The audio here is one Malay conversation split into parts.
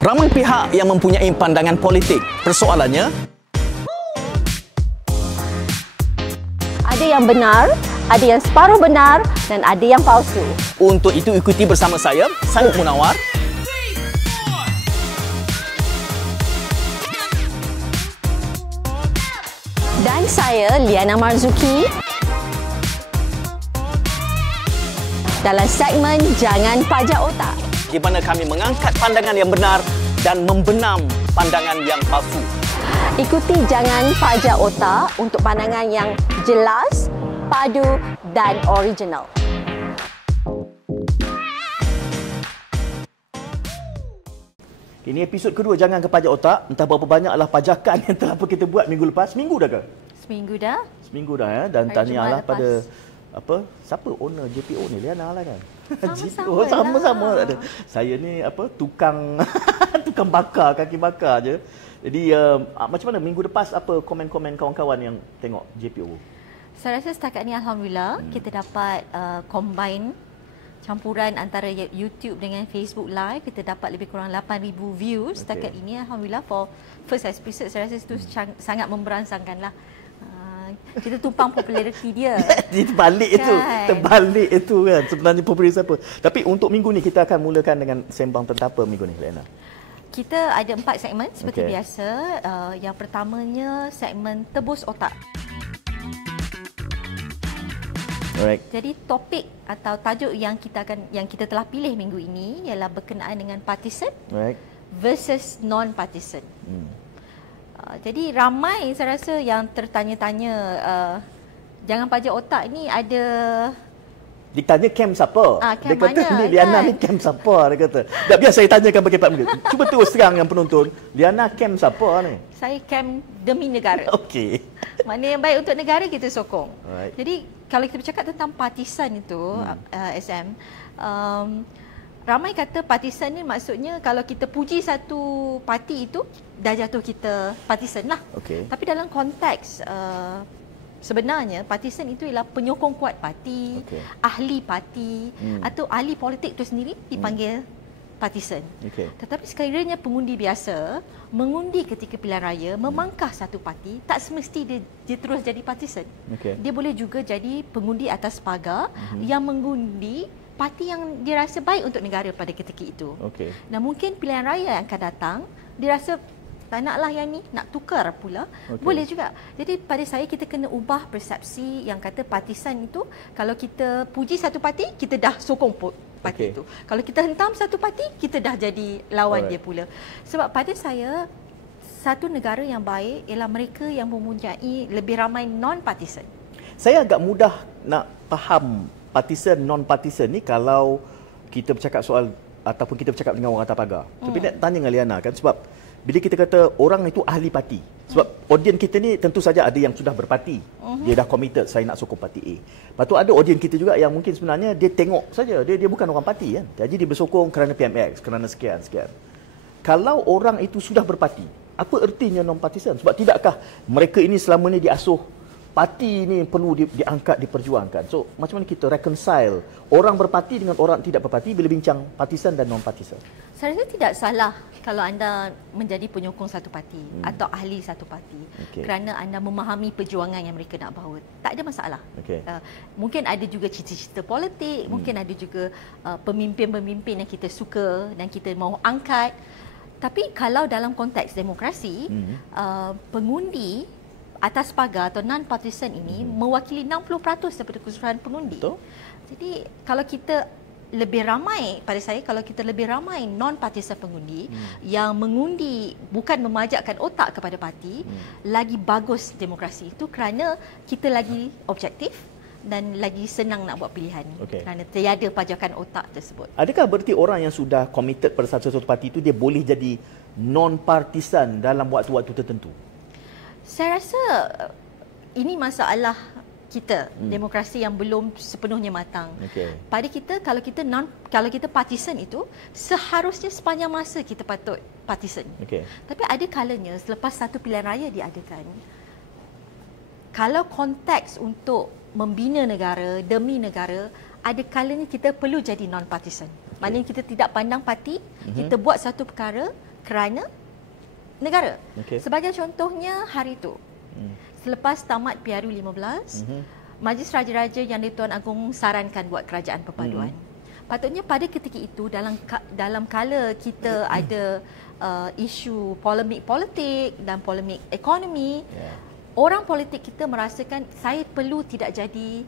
Ramai pihak yang mempunyai pandangan politik. Persoalannya, ada yang benar, ada yang separuh benar dan ada yang palsu. untuk itu ikuti bersama saya, Sanuk Munawar. Dan saya, Liana Marzuki. Dalam segmen Jangan Pajak Otak. Di mana kami mengangkat pandangan yang benar dan membenam pandangan yang palsu. Ikuti Jangan Pajak Otak untuk pandangan yang jelas, padu dan original. Ini episod kedua Jangan ke Pajak Otak. Entah berapa banyaklah pajakan yang telah kita buat minggu lepas. Seminggu dah ke? Seminggu dah. Seminggu dah ya. Dan Hari tahniahlah Jumaat pada lepas. siapa owner JPO ni? Liana lah kan? Sama-sama sama-sama lah. ada. Saya ni tukang tukang bakar, kaki bakar je. Jadi macam mana minggu lepas, apa komen-komen kawan-kawan yang tengok JPO? Saya rasa setakat ni Alhamdulillah kita dapat combine campuran antara YouTube dengan Facebook Live. Kita dapat lebih kurang 8,000 views setakat ini. Alhamdulillah for first episode saya rasa itu sangat memberangsangkan lah. Kita tumpang populariti dia. Terbalik itu. Kan? Terbalik itu kan. Sebenarnya popular siapa. Tapi untuk minggu ni kita akan mulakan dengan sembang tentang apa minggu ni, Liana? Kita ada 4 segmen seperti Okey. biasa. Yang pertamanya segmen Tebus Otak. Alright. Jadi topik atau tajuk yang kita telah pilih minggu ini ialah berkenaan dengan partisan Alright. versus non-partisan. Jadi ramai saya rasa yang tertanya-tanya Jangan Pajak Otak ni ada Dia tanya camp siapa? Camp Dia kata mana, ni Liana kan? ni camp siapa? Dia kata. Tak biar saya tanyakan bagi 4 minit. Cuba terus terang yang penonton. Liana camp siapa ni? saya camp demi negara. Okey. Mana yang baik untuk negara kita sokong. Alright. Jadi kalau kita bercakap tentang partisan itu SM, ramai kata partisan ni maksudnya kalau kita puji satu parti itu dah jatuh kita partisan lah. Okey. Tapi dalam konteks sebenarnya partisan itu ialah penyokong kuat parti, Okey. ahli parti atau ahli politik itu sendiri dipanggil partisan. Okey. Tetapi sekiranya pengundi biasa mengundi ketika pilihan raya memangkah satu parti, tak semesti dia terus jadi partisan. Okey. Dia boleh juga jadi pengundi atas pagar yang mengundi parti yang dia rasa baik untuk negara pada ketika itu. Okey. Nah, mungkin pilihan raya yang akan datang, dia rasa tak naklah yang ni, nak tukar pula. Okey. Boleh juga. Jadi pada saya kita kena ubah persepsi yang kata partisan itu, kalau kita puji satu parti, kita dah sokong parti Okey. itu. Kalau kita hentam satu parti, kita dah jadi lawan Alright. dia pula. Sebab pada saya, satu negara yang baik ialah mereka yang mempunyai lebih ramai non-partisan. Saya agak mudah nak faham partisan non-partisan ni kalau kita bercakap soal ataupun kita bercakap dengan orang atas pagar. Tapi nak tanya dengan Liana kan, sebab bila kita kata orang itu ahli parti, sebab audien kita ni tentu saja ada yang sudah berparti. Dia dah committed, saya nak sokong parti A. Lepas tu ada audien kita juga yang mungkin sebenarnya dia tengok saja, dia bukan orang parti kan. Jadi dia bersokong kerana PMX, kerana sekian. Kalau orang itu sudah berparti, apa ertinya non-partisan? Sebab tidakkah mereka ini selama ni diasuh parti ni perlu diangkat, diperjuangkan. So, macam mana kita reconcile orang berparti dengan orang tidak berparti bila bincang partisan dan non-partisan? Saya rasa tidak salah kalau anda menjadi penyokong satu parti atau ahli satu parti Okey. kerana anda memahami perjuangan yang mereka nak bawa. Tak ada masalah. Okey. Mungkin ada juga cita-cita politik, mungkin ada juga pemimpin-pemimpin yang kita suka dan kita mahu angkat. Tapi kalau dalam konteks demokrasi, pengundi atas pagar atau non-partisan ini mewakili 60% daripada keseluruhan pengundi. Betul. Jadi kalau kita lebih ramai, pada saya kalau kita lebih ramai non-partisan pengundi yang mengundi bukan memajakkan otak kepada parti, lagi bagus demokrasi itu kerana kita lagi objektif dan lagi senang nak buat pilihan kerana tiada pajakan otak tersebut. Adakah berarti orang yang sudah committed pada satu parti itu dia boleh jadi non-partisan dalam waktu-waktu tertentu? Saya rasa ini masalah kita, demokrasi yang belum sepenuhnya matang. Okey. Pada kita kalau kita partisan itu seharusnya sepanjang masa kita patut partisan. Okey. Tapi ada kalanya selepas satu pilihan raya diadakan, kalau konteks untuk membina negara demi negara, ada kalanya kita perlu jadi non-partisan. Maknanya kita tidak pandang parti, kita buat satu perkara kerana negara. Okey. Sebagai contohnya hari itu, selepas tamat PRU 15, Majlis Raja-Raja Yang di-Tuan Agong sarankan buat kerajaan perpaduan. Patutnya pada ketika itu dalam kala kita ada isu polemik politik dan polemik ekonomi, orang politik kita merasakan saya perlu tidak jadi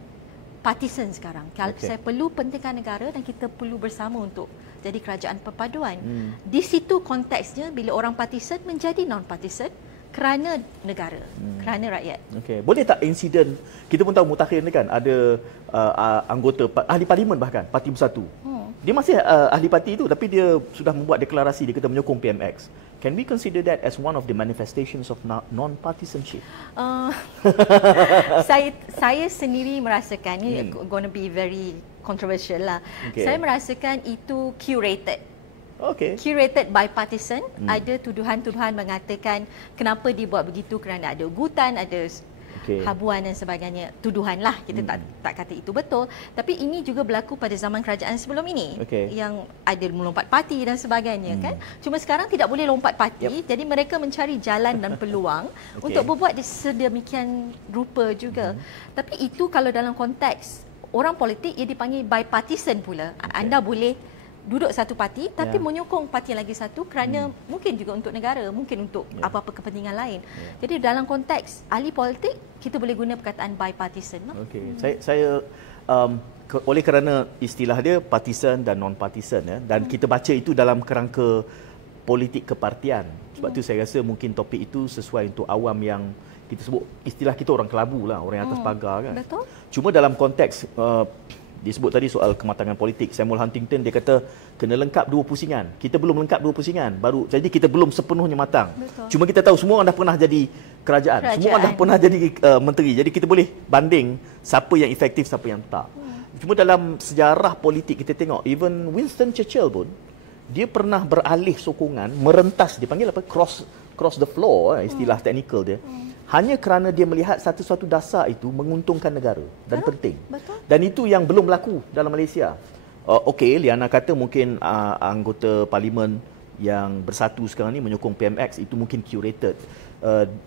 partisan sekarang. Saya perlu pentingkan negara dan kita perlu bersama untuk jadi kerajaan perpaduan. Di situ konteksnya bila orang partisan menjadi non-partisan kerana negara, kerana rakyat. Okey, boleh tak insiden, kita pun tahu mutakhir ni kan ada anggota ahli parlimen bahkan Parti Bersatu. Dia masih ahli parti itu tapi dia sudah membuat deklarasi dia kata menyokong PMX. Can we consider that as one of the manifestations of non-partisanship? Saya sendiri merasakan ni going to be very controversial lah. Okay. Saya merasakan itu curated. Okay. Curated by partisan. Ada tuduhan-tuduhan mengatakan kenapa dia buat begitu kerana ada ugutan, ada habuan dan sebagainya. Tuduhan lah, kita tak kata itu betul. Tapi ini juga berlaku pada zaman kerajaan sebelum ini. Yang ada melompat parti dan sebagainya kan. Cuma sekarang tidak boleh lompat parti. Jadi mereka mencari jalan dan peluang untuk berbuat sedemikian rupa juga. Tapi itu kalau dalam konteks orang politik ia dipanggil bipartisan pula. Anda boleh duduk satu parti tapi menyokong parti lagi satu kerana mungkin juga untuk negara, mungkin untuk apa-apa kepentingan lain. Jadi dalam konteks ahli politik kita boleh guna perkataan bipartisan. Okey. Saya oleh kerana istilah dia partisan dan non-partisan dan kita baca itu dalam kerangka politik kepartian. Sebab tu saya rasa mungkin topik itu sesuai untuk awam yang kita sebut istilah kita orang kelabu lah, orang atas pagar kan. Betul. Cuma dalam konteks disebut tadi soal kematangan politik, Samuel Huntington dia kata kena lengkap dua pusingan. Kita belum lengkap dua pusingan, baru jadi kita belum sepenuhnya matang. Betul. Cuma kita tahu semua orang dah pernah jadi kerajaan. Semua orang dah pernah jadi menteri. Jadi kita boleh banding siapa yang efektif, siapa yang tak. Cuma dalam sejarah politik kita tengok, even Winston Churchill pun dia pernah beralih sokongan, merentas, dipanggil apa? Cross the floor, istilah teknikal dia. Hanya kerana dia melihat satu-satu dasar itu menguntungkan negara dan penting. Betul. Dan itu yang belum berlaku dalam Malaysia. Okey, Liana kata mungkin anggota parlimen yang bersatu sekarang ni menyokong PMX, itu mungkin curated.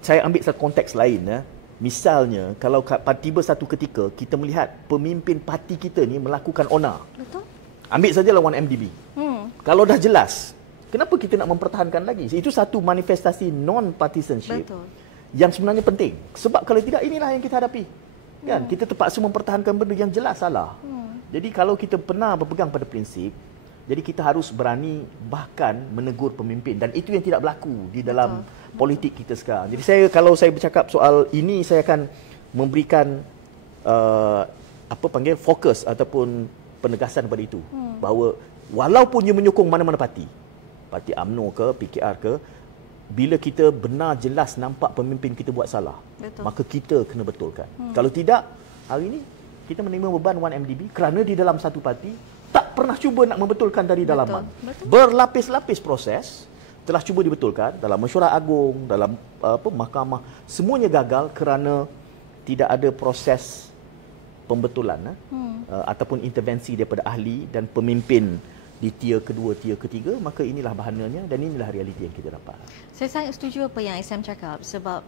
Saya ambil satu konteks lain. Misalnya, kalau tiba satu ketika kita melihat pemimpin parti kita ni melakukan onar. Betul. Ambil sajalah 1MDB. Kalau dah jelas, kenapa kita nak mempertahankan lagi? Itu satu manifestasi non-partisanship. Betul. Yang sebenarnya penting. Sebab kalau tidak, inilah yang kita hadapi. Kan? Kita terpaksa mempertahankan benda yang jelas salah. Jadi kalau kita pernah berpegang pada prinsip, jadi kita harus berani bahkan menegur pemimpin. Dan itu yang tidak berlaku di dalam politik kita sekarang. Jadi kalau saya bercakap soal ini, saya akan memberikan fokus ataupun penegasan pada itu. Bahawa walaupun dia menyokong mana-mana parti UMNO ke, PKR ke, bila kita benar jelas nampak pemimpin kita buat salah, maka kita kena betulkan. Kalau tidak, hari ini kita menerima beban 1MDB kerana di dalam satu parti tak pernah cuba nak membetulkan dari dalaman. Berlapis-lapis proses telah cuba dibetulkan dalam mesyuarat agung, dalam mahkamah, semuanya gagal kerana tidak ada proses pembetulan ataupun intervensi daripada ahli dan pemimpin di tier kedua, tier ketiga. Maka inilah bahananya dan inilah realiti yang kita dapat. Saya sangat setuju apa yang Sam cakap sebab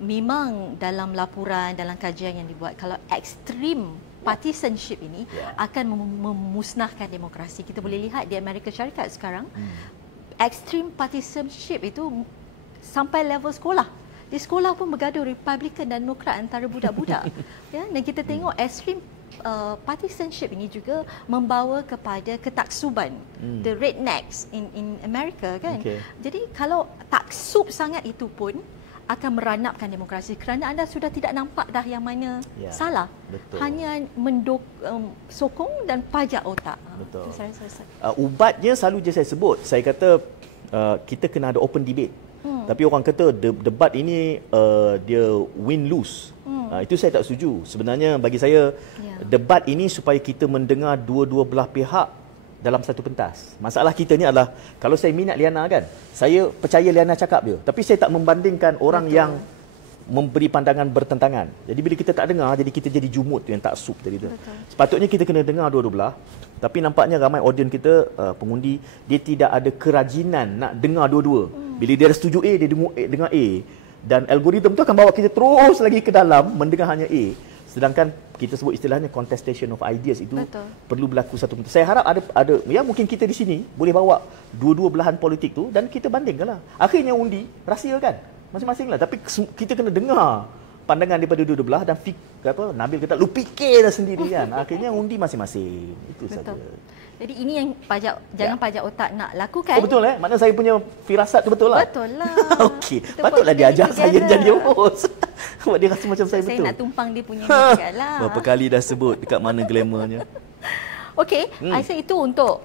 memang dalam laporan, dalam kajian yang dibuat, kalau ekstrim partisanship ini akan memusnahkan demokrasi. Kita boleh lihat di Amerika Syarikat sekarang, ekstrim partisanship itu sampai level sekolah. Di sekolah pun bergaduh Republican dan Demokrat antara budak-budak. Dan kita tengok ekstrim partisanship ini juga membawa kepada ketaksuban, the rednecks in America kan. Jadi kalau taksub sangat itu pun akan meranapkan demokrasi kerana anda sudah tidak nampak dah yang mana salah. Hanya sokong dan pajak otak. Betul. Ubatnya selalu je saya sebut. Saya kata kita kena ada open debate. Tapi orang kata debat ini dia win-lose. Itu saya tak setuju. Sebenarnya bagi saya debat ini supaya kita mendengar dua-dua belah pihak dalam satu pentas. Masalah kita ni adalah kalau saya minat Liana kan, saya percaya Liana cakap dia. Tapi saya tak membandingkan orang yang memberi pandangan bertentangan. Jadi bila kita tak dengar, jadi kita jadi jumut tu yang tak sup tadi tu. Sepatutnya kita kena dengar dua-dua belah. Tapi nampaknya ramai audiens kita, pengundi, dia tidak ada kerajinan nak dengar dua-dua. Bila dia dah setuju A, dia dengar A. Dan algoritma tu akan bawa kita terus lagi ke dalam mendengar hanya A. Sedangkan kita sebut istilahnya contestation of ideas itu perlu berlaku satu. Saya harap ada ya mungkin kita di sini boleh bawa dua-dua belahan politik tu dan kita bandingkanlah. Akhirnya undi rahsia kan masing-masing lah. Tapi kita kena dengar pandangan daripada dua-dua belah dan Nabil kata lu fikir dah sendiri kan. Akhirnya undi masing-masing. Itu saja. Jadi ini yang jangan pajak otak nak lakukan. Oh, betul Maknanya saya punya firasat tu betul lah. Betul lah. Okey. Patutlah dia ajar saya jadi host. Sebab dia rasa macam saya betul. Saya nak tumpang dia punya ni lah. Berapa kali dah sebut dekat mana glamournya. Okey, I rasa itu untuk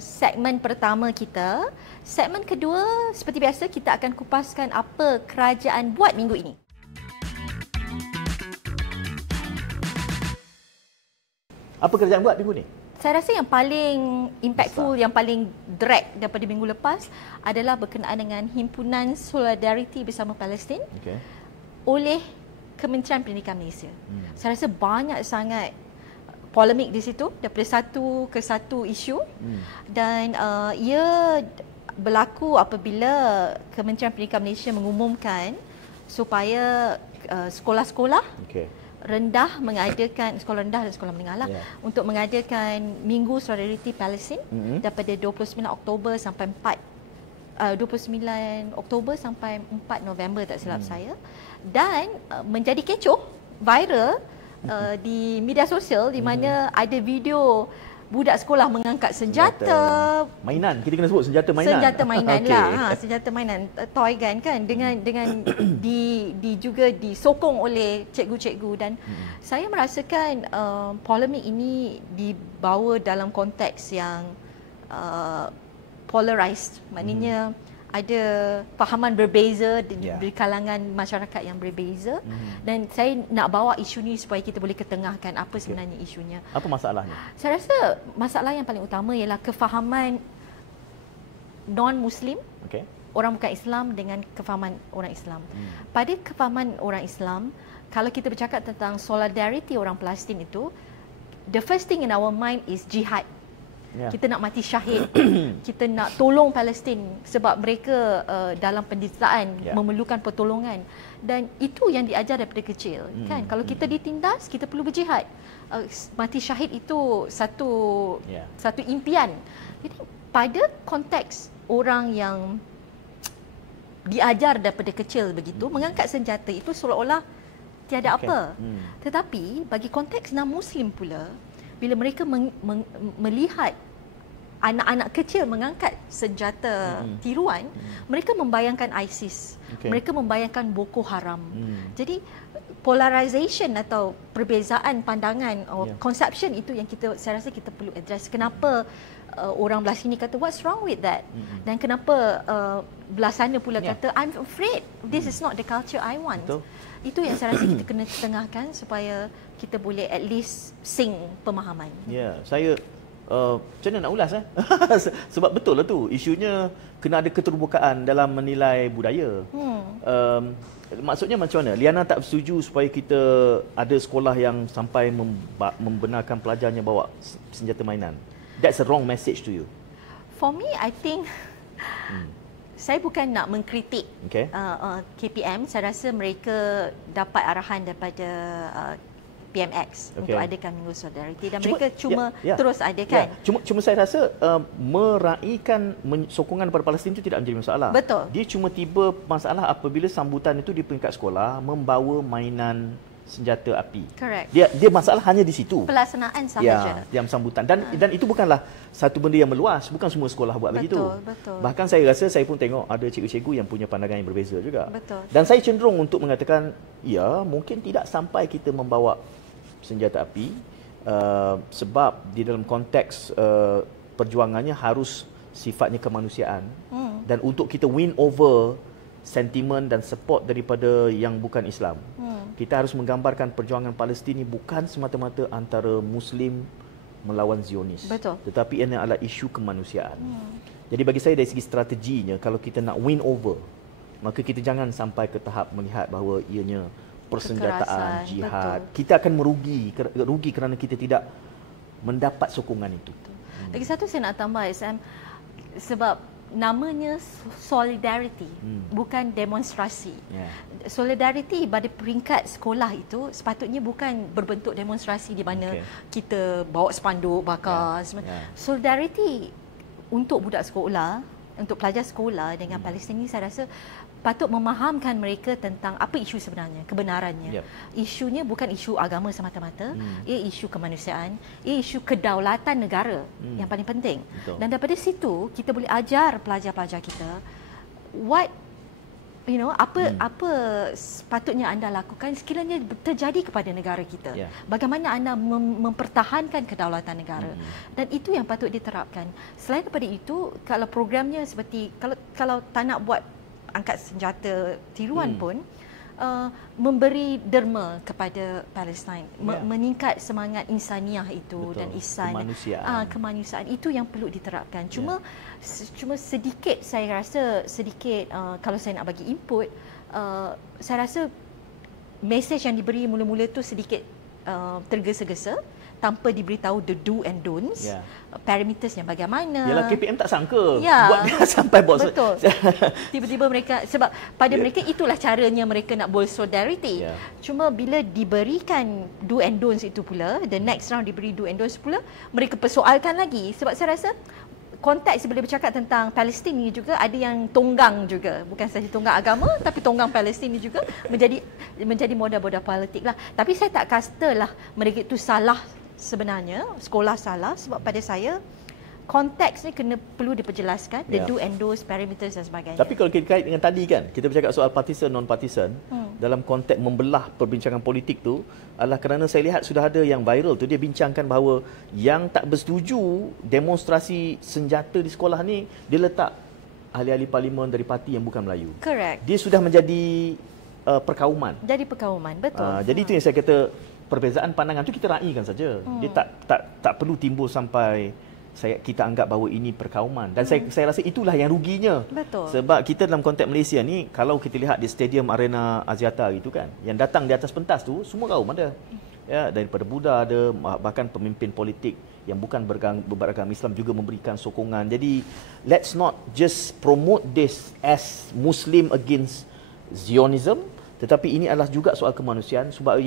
segmen pertama kita. Segmen kedua, seperti biasa kita akan kupaskan apa kerajaan buat minggu ini. Apa kerajaan buat minggu ni? Saya rasa yang paling impactful, yang paling drag daripada minggu lepas adalah berkenaan dengan Himpunan Solidariti Bersama Palestin oleh Kementerian Pendidikan Malaysia. Saya rasa banyak sangat polemik di situ daripada satu ke satu isu dan ia berlaku apabila Kementerian Pendidikan Malaysia mengumumkan supaya sekolah-sekolah rendah mengadakan, sekolah rendah dan sekolah menengah lah, untuk mengadakan Minggu Solidariti Palestin daripada 29 Oktober sampai 29 Oktober sampai 4 November tak silap saya, dan menjadi kecoh viral di media sosial di mana ada video budak sekolah mengangkat senjata mainan, kita kena sebut senjata mainan. Senjata mainan lah, senjata mainan, toy gun kan, dengan juga disokong oleh cikgu-cikgu, dan saya merasakan polemik ini dibawa dalam konteks yang polarized, maknanya ada fahaman berbeza di kalangan masyarakat yang berbeza, dan saya nak bawa isu ni supaya kita boleh ketengahkan apa sebenarnya isunya. Apa masalahnya? Saya rasa masalah yang paling utama ialah kefahaman non-Muslim, orang bukan Islam dengan kefahaman orang Islam. Pada kefahaman orang Islam, kalau kita bercakap tentang solidariti orang Palestin itu, the first thing in our mind is jihad. Kita nak mati syahid, kita nak tolong Palestin sebab mereka dalam penderitaan memerlukan pertolongan, dan itu yang diajar daripada kecil kan. Kalau kita ditindas, kita perlu berjihad. Mati syahid itu satu impian. Jadi pada konteks orang yang diajar daripada kecil begitu, mengangkat senjata itu seolah-olah tiada apa. Tetapi bagi konteks non-Muslim pula, bila mereka melihat anak-anak kecil mengangkat senjata tiruan, mereka membayangkan ISIS, mereka membayangkan Boko Haram. Jadi polarization atau perbezaan pandangan atau conception itu yang saya rasa kita perlu address. Kenapa orang belah sini kata what's wrong with that, dan kenapa belah sana pula kata I'm afraid this is not the culture I want. Itu yang saya rasa kita kena tengahkan supaya kita boleh at least sing pemahaman. Saya macam mana nak ulas sebab betul lah tu, isunya kena ada keterbukaan dalam menilai budaya. Maksudnya macam mana? Liana tak setuju supaya kita ada sekolah yang sampai membenarkan pelajarnya bawa senjata mainan. That's a wrong message to you. For me, I think saya bukan nak mengkritik KPM. Saya rasa mereka dapat arahan daripada PMX untuk adakan Minggu Solidariti, dan mereka cuma terus adakan. Cuma saya rasa meraihkan sokongan kepada Palestin itu tidak menjadi masalah. Betul. Dia cuma tiba masalah apabila sambutan itu di peringkat sekolah membawa mainan senjata api. Correct. Dia masalah hanya di situ. Pelaksanaan sahaja. Yang sambutan, dan itu bukanlah satu benda yang meluas, bukan semua sekolah buat begitu. Betul. Bahkan saya rasa saya pun tengok ada cikgu-cikgu yang punya pandangan yang berbeza juga. Betul. Dan saya cenderung untuk mengatakan mungkin tidak sampai kita membawa senjata api sebab di dalam konteks perjuangannya harus sifatnya kemanusiaan, dan untuk kita win over sentimen dan support daripada yang bukan Islam, kita harus menggambarkan perjuangan Palestin ini bukan semata-mata antara Muslim melawan Zionis. Betul. Tetapi ini adalah isu kemanusiaan. Jadi bagi saya dari segi strateginya, kalau kita nak win over maka kita jangan sampai ke tahap melihat bahawa ianya persenjataan, Kekerasan, jihad. betul. Kita akan rugi kerana kita tidak mendapat sokongan itu. Lagi satu saya nak tambah SM, sebab namanya solidarity, bukan demonstrasi. Solidarity pada peringkat sekolah itu sepatutnya bukan berbentuk demonstrasi di mana kita bawa spanduk bakar. Solidarity untuk budak sekolah, untuk pelajar sekolah dengan Palestin ini, saya rasa patut memahamkan mereka tentang apa isu sebenarnya, kebenarannya. Isunya bukan isu agama semata-mata, ia isu kemanusiaan, ia isu kedaulatan negara yang paling penting. Dan daripada situ kita boleh ajar pelajar-pelajar kita apa sepatutnya anda lakukan sekiranya terjadi kepada negara kita. Bagaimana anda mempertahankan kedaulatan negara. Dan itu yang patut diterapkan. Selain daripada itu, kalau programnya seperti kalau tak nak buat angkat senjata tiruan pun, memberi derma kepada Palestin, meningkat semangat insaniah itu. Betul. Dan ihsan, kemanusiaan itu yang perlu diterapkan. Cuma sedikit, saya rasa sedikit, kalau saya nak bagi input, saya rasa mesej yang diberi mula-mula tu sedikit tergesa-gesa, tanpa diberitahu the do and don'ts, parametersnya bagaimana. Yalah, KPM tak sangka buat sampai bos. Betul. Tiba-tiba mereka, sebab pada mereka itulah caranya mereka nak build solidarity. Cuma bila diberikan do and don'ts itu pula, the next round diberi do and don'ts pula, mereka persoalkan lagi. Sebab saya rasa konteks bila bercakap tentang Palestin ni juga ada yang tonggang juga, bukan sahaja tonggang agama tapi tonggang Palestin ni juga menjadi modal-modal politik lah. Tapi saya tak katalah mereka itu salah sebenarnya, sekolah salah, sebab pada saya konteks ni perlu diperjelaskan, the do and don'ts, parameters dan sebagainya. Tapi kalau kita kait dengan tadi kan, kita bercakap soal partisan non-partisan, dalam konteks membelah perbincangan politik tu adalah kerana saya lihat sudah ada yang viral tu, dia bincangkan bahawa yang tak bersetuju demonstrasi senjata di sekolah ni, dia letak ahli-ahli parlimen dari parti yang bukan Melayu. Correct. Dia sudah menjadi perkauman. Jadi perkauman, betul. Jadi itu yang saya kata, perbezaan pandangan tu kita raikan saja. Dia tak perlu timbul sampai kita anggap bahawa ini perkauman. Dan saya rasa itulah yang ruginya. Betul. Sebab kita dalam konteks Malaysia ni, kalau kita lihat di Stadium Arena Axiata gitu kan, yang datang di atas pentas tu semua kaum ada. Ya, daripada Buddha ada, bahkan pemimpin politik yang bukan beragama Islam juga memberikan sokongan. Jadi let's not just promote this as Muslim against Zionism, tetapi ini adalah juga soal kemanusiaan, sebab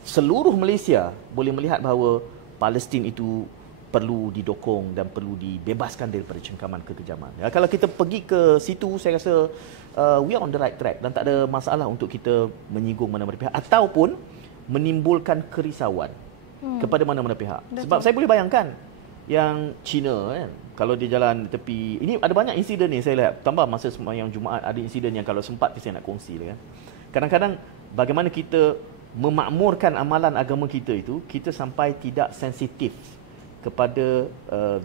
seluruh Malaysia boleh melihat bahawa Palestin itu perlu didokong dan perlu dibebaskan daripada cengkaman kekejaman. Ya, kalau kita pergi ke situ, saya rasa we are on the right track dan tak ada masalah untuk kita menyinggung mana-mana pihak ataupun menimbulkan kerisauan kepada mana-mana pihak. Betul. Sebab saya boleh bayangkan yang China kan, kalau dia jalan tepi, ini ada banyak insiden ni saya lihat, tambah masa sembahyang Jumaat ada insiden yang kalau sempat saya nak kongsi kan. Kadang-kadang bagaimana kita memakmurkan amalan agama kita itu, kita sampai tidak sensitif kepada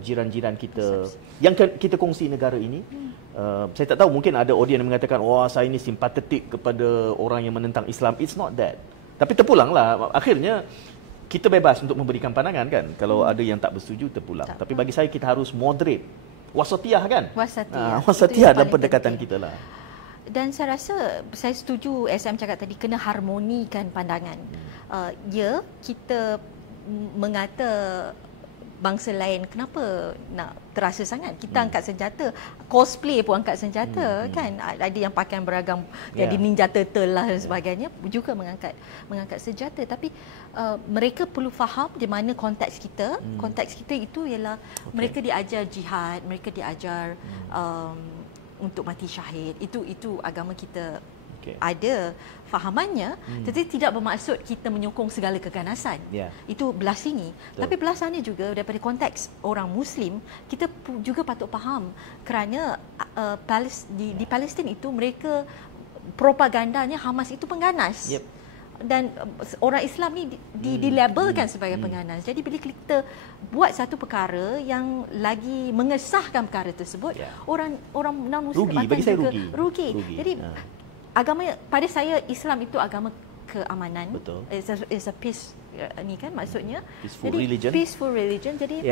jiran-jiran kita yang kita kongsi negara ini. Saya tak tahu, mungkin ada audiens yang mengatakan, wah saya ini simpatetik kepada orang yang menentang Islam. It's not that. Tapi terpulanglah, akhirnya kita bebas untuk memberikan pandangan kan. Kalau ada yang tak bersetuju, terpulang. Tapi bagi saya kita harus moderate, wasatiyah kan. Wasatiyah dalam pendekatan kita lah. Dan saya rasa, saya setuju SM cakap tadi, kena harmonikan pandangan. Kita mengata bangsa lain, kenapa nak terasa sangat? Kita angkat senjata, cosplay pun angkat senjata kan. Ada yang pakai beragam, jadi ninja turtle lah dan sebagainya, juga mengangkat senjata. Tapi mereka perlu faham di mana konteks kita. Konteks kita itu ialah mereka diajar jihad, mereka diajar untuk mati syahid. Itu agama kita ada fahamannya, tetapi tidak bermaksud kita menyokong segala keganasan. Itu belah sini. Tapi belah sana juga, daripada konteks orang Muslim, kita juga patut faham kerana di Palestin itu mereka propagandanya Hamas itu pengganas. Dan orang Islam ni dilabelkan sebagai pengganas. Jadi bila kita buat satu perkara yang lagi mengesahkan perkara tersebut, orang non-Muslim akan juga rugi. Jadi agama, pada saya Islam itu agama keamanan. Betul. It's a peace ni kan maksudnya. Peaceful religion. Peaceful religion. Jadi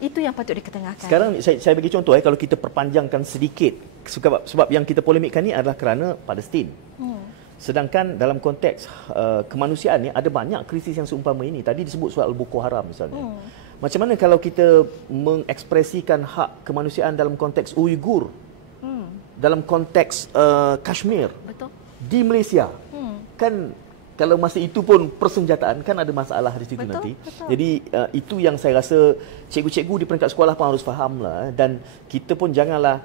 Itu yang patut diketengahkan. Sekarang saya bagi contoh kalau kita perpanjangkan sedikit, sebab yang kita polemikkan ni adalah kerana Palestin. Sedangkan dalam konteks kemanusiaan ni ada banyak krisis yang seumpama ini. Tadi disebut soal Boko Haram misalnya. Macam mana kalau kita mengekspresikan hak kemanusiaan dalam konteks Uyghur, dalam konteks Kashmir, Betul. di Malaysia? Kan kalau masa itu pun persenjataan kan ada masalah di situ Betul, nanti. betul. Jadi itu yang saya rasa cikgu-cikgu di peringkat sekolah pun harus faham lah. Dan kita pun janganlah,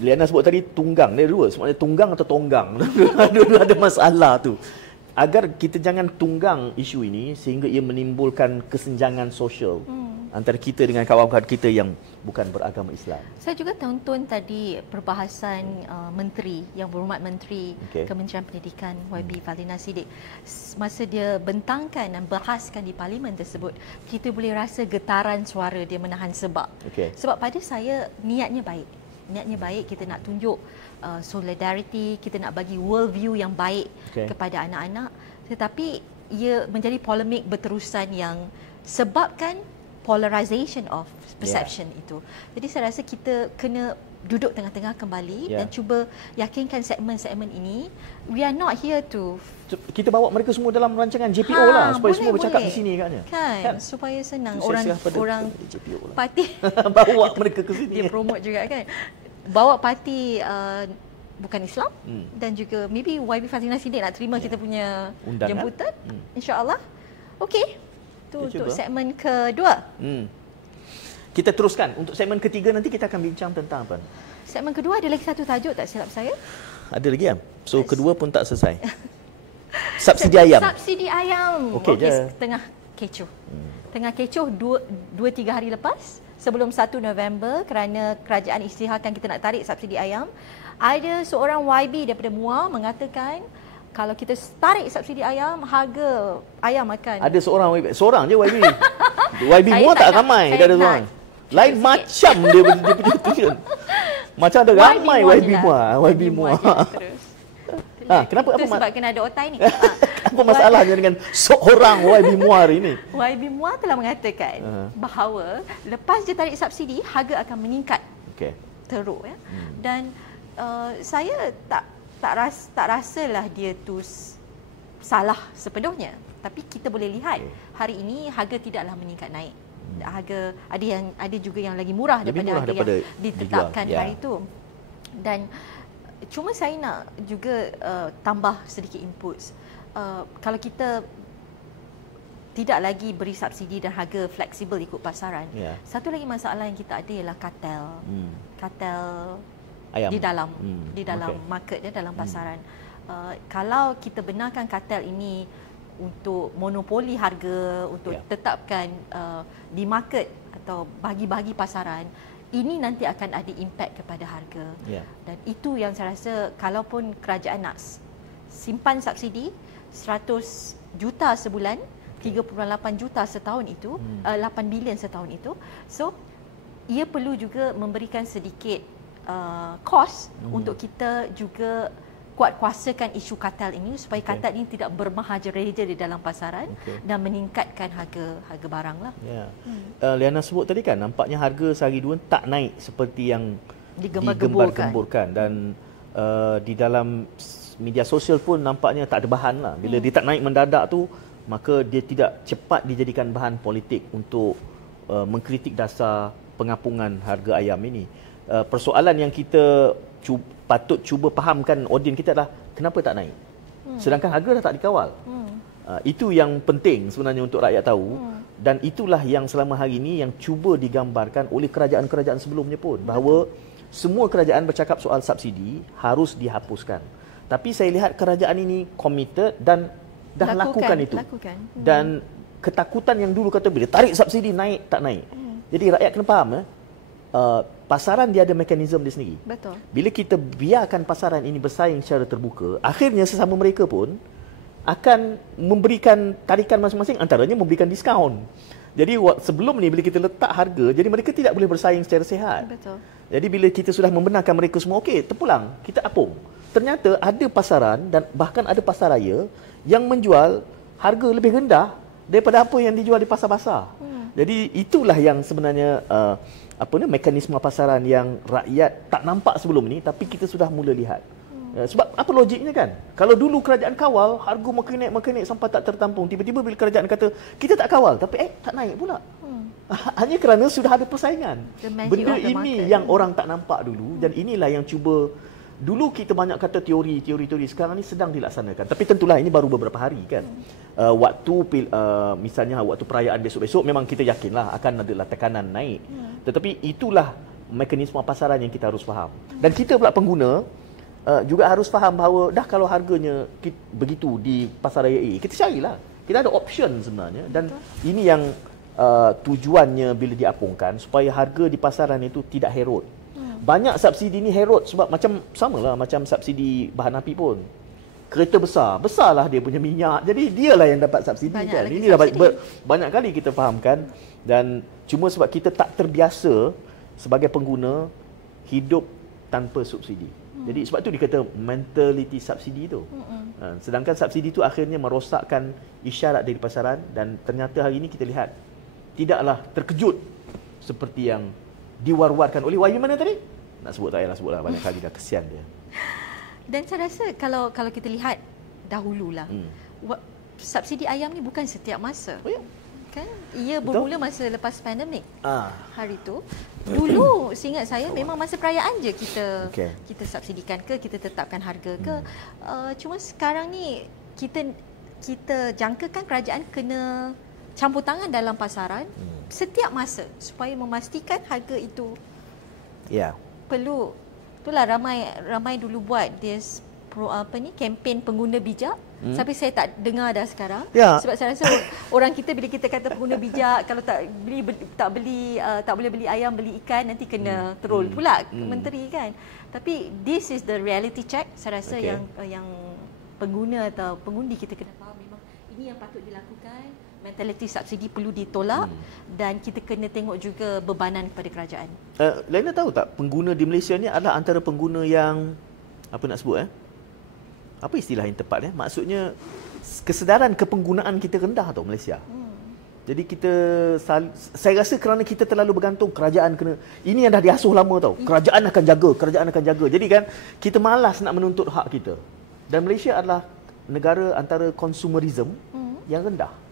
Liana sebut tadi tunggang, dia dua, sebenarnya tunggang atau tonggang. Dua-dua ada masalah tu. Agar kita jangan tunggang isu ini sehingga ia menimbulkan kesenjangan sosial antara kita dengan kawan-kawan kita yang bukan beragama Islam. Saya juga tonton tadi perbahasan menteri, yang berhormat Menteri Kementerian Pendidikan YB Faldina Siddiq. Masa dia bentangkan dan bahaskan di parlimen tersebut, kita boleh rasa getaran suara dia menahan sebab. Sebab pada saya niatnya baik. Niatnya baik, kita nak tunjuk solidarity, kita nak bagi world view yang baik kepada anak-anak, tetapi ia menjadi polemik berterusan yang sebabkan polarization of perception itu. Jadi saya rasa kita kena duduk tengah-tengah kembali dan cuba yakinkan segmen-segmen ini, we are not here to kita bawa mereka semua dalam rancangan JPO lah supaya semua bercakap di sini kan. Supaya senang orang JPO lah. Parti bawa mereka ke sini. Dia promote juga kan. Bawa parti bukan Islam dan juga maybe YB Faldina Siddiq nak terima kita punya undangan, jemputan insya-Allah. Okey. Itu untuk segmen kedua. Kita teruskan. Untuk segmen ketiga nanti kita akan bincang tentang apa? Segmen kedua ada lagi satu tajuk tak silap saya? Ada lagi ya? So kedua pun tak selesai. Subsidi ayam. Subsidi ayam. Okey, tengah kecoh. Tengah kecoh 2-3 hari lepas sebelum 1 November kerana kerajaan isytiharkan kita nak tarik subsidi ayam. Ada seorang YB daripada MUA mengatakan kalau kita tarik subsidi ayam, harga ayam akan... Ada seorang je YB. YB MUA tak ramai. Dia ada seorang. Lain macam dia punya. Macam ada ramai YB MUA. Kenapa? Sebab kena ada otai ni. Apa masalahnya dengan seorang YB MUA hari ini? YB MUA telah mengatakan bahawa lepas dia tarik subsidi, harga akan meningkat teruk. Dan saya tak rasalah dia tu salah sepenuhnya, tapi kita boleh lihat hari ini harga tidaklah meningkat naik. Harga ada juga yang lagi murah daripada harga yang ditetapkan hari itu. Dan cuma saya nak juga tambah sedikit input. Kalau kita tidak lagi beri subsidi dan harga fleksibel ikut pasaran, satu lagi masalah yang kita ada ialah kartel. Kartel ayam di dalam market dia, dalam pasaran. Kalau kita benarkan kartel ini untuk monopoli harga, untuk tetapkan di market atau bagi-bagi pasaran, ini nanti akan ada impak kepada harga. Dan itu yang saya rasa kalaupun kerajaan nak simpan subsidi 100 juta sebulan, 3.8 juta setahun itu, 8 bilion setahun itu, so ia perlu juga memberikan sedikit kos untuk kita juga kuat-kuasakan isu kartel ini supaya kartel ini tidak bermahaja-reja di dalam pasaran dan meningkatkan harga barang lah. Liana sebut tadi kan, nampaknya harga sehari dua tak naik seperti yang digembar-gemburkan dan di dalam media sosial pun nampaknya tak ada bahan lah. Bila dia tak naik mendadak tu, maka dia tidak cepat dijadikan bahan politik untuk mengkritik dasar pengapungan harga ayam ini. Persoalan yang kita patut cuba fahamkan audien kita adalah kenapa tak naik, sedangkan harga dah tak dikawal. Itu yang penting sebenarnya untuk rakyat tahu, dan itulah yang selama hari ini yang cuba digambarkan oleh kerajaan-kerajaan sebelumnya pun, bahawa semua kerajaan bercakap soal subsidi harus dihapuskan, tapi saya lihat kerajaan ini committed dan dah lakukan itu. Dan ketakutan yang dulu kata bila tarik subsidi naik, tak naik. Jadi rakyat kena faham pasaran dia ada mekanisme dia sendiri. Betul. Bila kita biarkan pasaran ini bersaing secara terbuka, akhirnya sesama mereka pun akan memberikan tarikan masing-masing, antaranya memberikan diskaun. Jadi sebelum ni bila kita letak harga, jadi mereka tidak boleh bersaing secara sihat. Betul. Jadi bila kita sudah membenarkan mereka semua, okey, terpulang, kita apung. Ternyata ada pasaran dan bahkan ada pasaraya yang menjual harga lebih rendah daripada apa yang dijual di pasar-pasar. Jadi itulah yang sebenarnya mekanisme pasaran yang rakyat tak nampak sebelum ni, tapi kita sudah mula lihat. Sebab apa logiknya kan? Kalau dulu kerajaan kawal, harga makin naik sampai tak tertampung. Tiba-tiba bila kerajaan kata, kita tak kawal, tapi tak naik pula. Hanya kerana sudah ada persaingan. Benda ini yang orang tak nampak dulu, dan inilah yang cuba. Dulu kita banyak kata teori, sekarang ni sedang dilaksanakan. Tapi tentulah ini baru beberapa hari kan. Misalnya waktu perayaan besok-besok, memang kita yakinlah akan adalah tekanan naik. Tetapi itulah mekanisme pasaran yang kita harus faham. Dan kita pula pengguna, juga harus faham bahawa dah kalau harganya begitu di pasar raya A, kita carilah. Kita ada option sebenarnya, dan ini yang tujuannya bila diapungkan supaya harga di pasaran itu tidak herod. Banyak subsidi ni herod sebab macam subsidi bahan api pun. Kereta besarlah dia punya minyak. Jadi dialah yang dapat subsidi kan. Ini dah banyak kali kita fahamkan, dan cuma sebab kita tak terbiasa sebagai pengguna hidup tanpa subsidi. Jadi sebab tu dikata mentality subsidi tu. Sedangkan subsidi tu akhirnya merosakkan isyarat dari pasaran, dan ternyata hari ini kita lihat tidaklah terkejut seperti yang diwar-warkan oleh Wahyu mana tadi? Nak sebut tak payahlah sebutlah, banyak kali dah, kesian dia. Dan saya rasa kalau kita lihat dahululah, subsidi ayam ni bukan setiap masa. Oh ya? Kan? Ia bermula masa lepas pandemik. Hari tu. Dulu seingat saya memang masa perayaan je kita subsidikan ke, kita tetapkan harga ke. Cuma sekarang ni kita jangkakan kerajaan kena campur tangan dalam pasaran setiap masa supaya memastikan harga itu. Itulah ramai dulu buat dia kempen pengguna bijak. Tapi saya tak dengar dah sekarang. Sebab saya rasa orang kita bila kita kata pengguna bijak, kalau tak boleh beli ayam, beli ikan, nanti kena troll pula menteri kan. Tapi this is the reality check. Saya rasa yang pengguna atau pengundi kita kena faham memang ini yang patut dilakukan. Mentaliti subsidi perlu ditolak, dan kita kena tengok juga bebanan kepada kerajaan. Laina tahu tak, pengguna di Malaysia ni adalah antara pengguna yang apa istilah yang tepat maksudnya kesedaran kepenggunaan kita rendah tau Malaysia. Jadi saya rasa kerana kita terlalu bergantung kerajaan ini yang dah diasuh lama tau. Kerajaan akan jaga. Jadi kan kita malas nak menuntut hak kita. Dan Malaysia adalah negara antara consumerism yang rendah.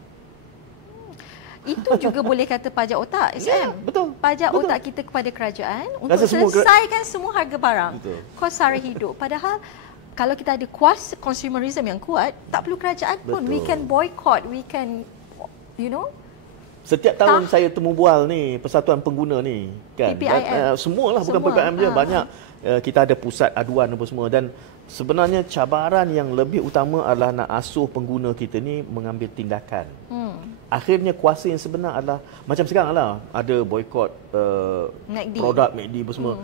Itu juga boleh kata pajak otak, SM. Betul. Pajak otak kita kepada kerajaan untuk selesaikan semua harga barang. Kos sara hidup. Padahal kalau kita ada kuasa consumerism yang kuat, tak perlu kerajaan pun. We can boycott, we can, Setiap tahun saya temu bual ni, Persatuan Pengguna ni. Kan? Semualah, bukan PPM je. Banyak kita ada pusat aduan apa semua. Dan sebenarnya cabaran yang lebih utama adalah nak asuh pengguna kita ni mengambil tindakan. Akhirnya kuasa yang sebenar adalah macam sekarang lah, ada boykot produk McD apa semua.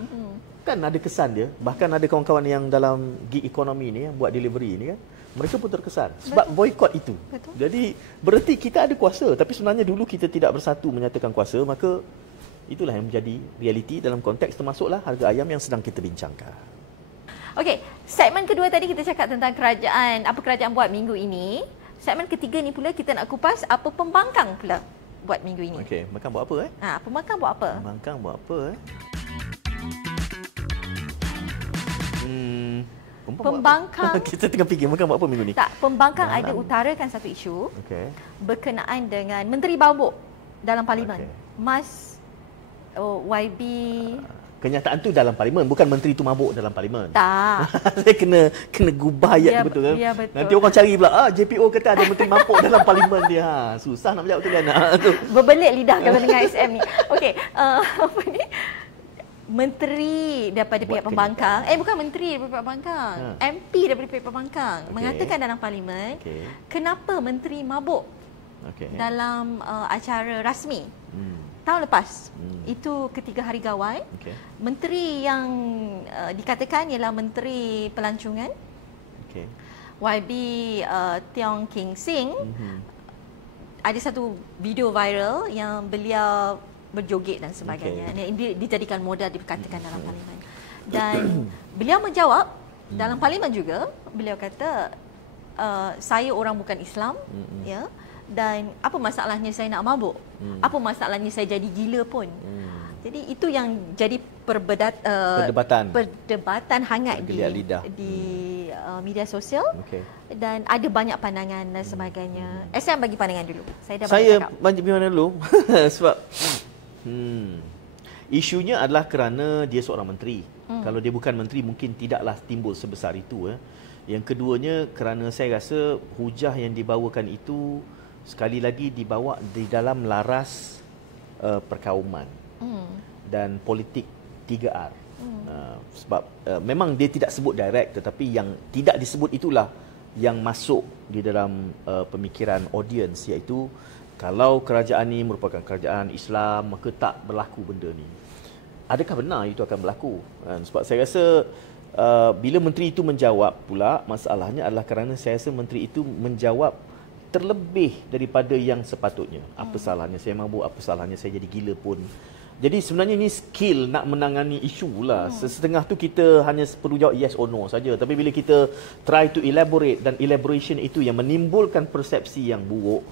Kan ada kesan dia. Bahkan ada kawan-kawan yang dalam gig ekonomi ni yang buat delivery ni kan, mereka pun terkesan sebab boykot itu. Jadi berarti kita ada kuasa, tapi sebenarnya dulu kita tidak bersatu menyatakan kuasa. Maka itulah yang menjadi realiti dalam konteks termasuklah harga ayam yang sedang kita bincangkan. Okey, segmen kedua tadi kita cakap tentang kerajaan, apa kerajaan buat minggu ini. Segmen ketiga ni pula kita nak kupas apa pembangkang pula buat minggu ini. Okey, pembangkang buat apa Pembangkang buat apa? Pembangkang buat apa Pembangkang kita tengah fikir pembangkang buat apa minggu ni? Tak, pembangkang ada utarakan satu isu berkenaan dengan Menteri Mabuk dalam Parlimen. Mas YB. Kenyataan tu dalam Parlimen, bukan menteri tu mabuk dalam Parlimen. Tak. Saya kena gubah ayat betul kan? Ya, betul. Nanti orang cari pula, JPO kata ada menteri mabuk dalam Parlimen dia. Susah nak menjawab tu kan. Berbelit lidah kalau dengar SM ni. Okey, apa ni? Menteri daripada pihak pembangkang, bukan menteri daripada pihak pembangkang, MP daripada pihak pembangkang mengatakan dalam Parlimen, kenapa menteri mabuk dalam acara rasmi tahun lepas. Itu ketiga hari gawai. Menteri yang dikatakan ialah Menteri Pelancongan, YB Tiong King Sing. Ada satu video viral yang beliau berjoget dan sebagainya. Ini dijadikan modal dikatakan dalam Parlimen. Dan beliau menjawab dalam Parlimen juga, beliau kata saya orang bukan Islam, Dan apa masalahnya saya nak mabuk? Apa masalahnya saya jadi gila pun? Jadi itu yang jadi perdebatan hangat di media sosial. Dan ada banyak pandangan dan sebagainya. SM bagi pandangan dulu. Saya bagi pandangan dulu sebab isunya adalah kerana dia seorang menteri. Kalau dia bukan menteri mungkin tidaklah timbul sebesar itu. Yang keduanya kerana saya rasa hujah yang dibawakan itu sekali lagi dibawa di dalam laras perkauman dan politik 3R. Sebab memang dia tidak sebut direct, tetapi yang tidak disebut itulah yang masuk di dalam pemikiran audience, iaitu kalau kerajaan ini merupakan kerajaan Islam maka tak berlaku benda ni. Adakah benar itu akan berlaku? Sebab saya rasa bila menteri itu menjawab pula, masalahnya adalah kerana saya rasa menteri itu menjawab terlebih daripada yang sepatutnya. Apa salahnya saya mabuk, apa salahnya saya jadi gila pun. Jadi sebenarnya ini skill nak menangani isu lah. Setengah tu kita hanya perlu jawab yes or no saja. Tapi bila kita try to elaborate, dan elaboration itu yang menimbulkan persepsi yang buruk.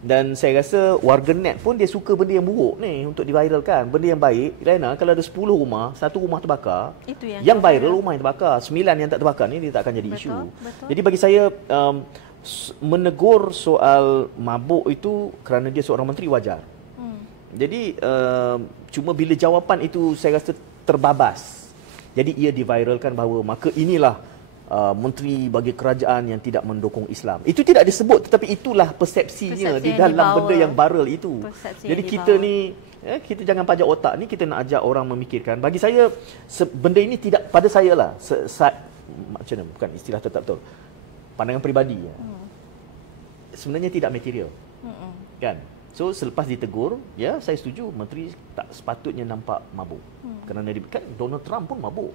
Dan saya rasa warganet pun dia suka benda yang buruk ni untuk diviralkan. Benda yang baik, Irena, kalau ada 10 rumah, satu rumah terbakar, itu yang viral rumah yang terbakar. 9 yang tak terbakar ni dia tak akan jadi isu. Jadi bagi saya menegur soal mabuk itu kerana dia seorang menteri wajar. Jadi cuma bila jawapan itu saya rasa terbabas, jadi ia diviralkan bahawa maka inilah menteri bagi kerajaan yang tidak mendukung Islam. Itu tidak disebut, tetapi itulah persepsinya di dalam benda yang viral itu. Jadi kita ni kita jangan pajak otak ni, kita nak ajak orang memikirkan. Bagi saya benda ini tidak, pada saya lah macam mana, bukan istilah tetap betul, pandangan peribadi sebenarnya tidak material. Kan? So selepas ditegur, ya saya setuju menteri tak sepatutnya nampak mabuk. Kerana dia, kan Donald Trump pun mabuk.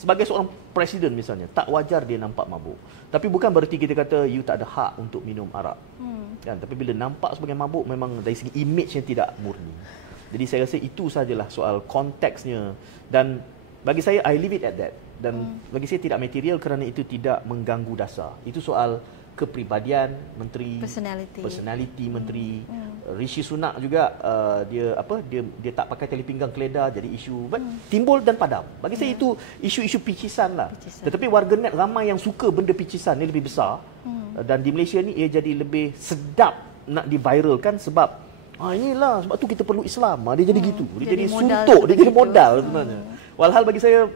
Sebagai seorang presiden misalnya, tak wajar dia nampak mabuk. Tapi bukan berarti kita kata you tak ada hak untuk minum arak. Kan? Tapi bila nampak sebagai mabuk, memang dari segi image yang tidak murni. Jadi saya rasa itu sajalah soal konteksnya. Dan bagi saya, I leave it at that. Dan bagi saya tidak material kerana itu tidak mengganggu dasar. Itu soal kepribadian menteri, personality menteri. Rishi Sunak juga dia tak pakai tali pinggang keledar, jadi isu timbul dan padam. Bagi saya itu isu-isu picisan lah. Tetapi warganet ramai yang suka benda picisan ni lebih besar. Dan di Malaysia ni ia jadi lebih sedap nak diviralkan sebab inilah sebab tu kita perlu Islam. Dia jadi gitu. Dia jadi suntuk, dia jadi modal sebenarnya. Walhal bagi saya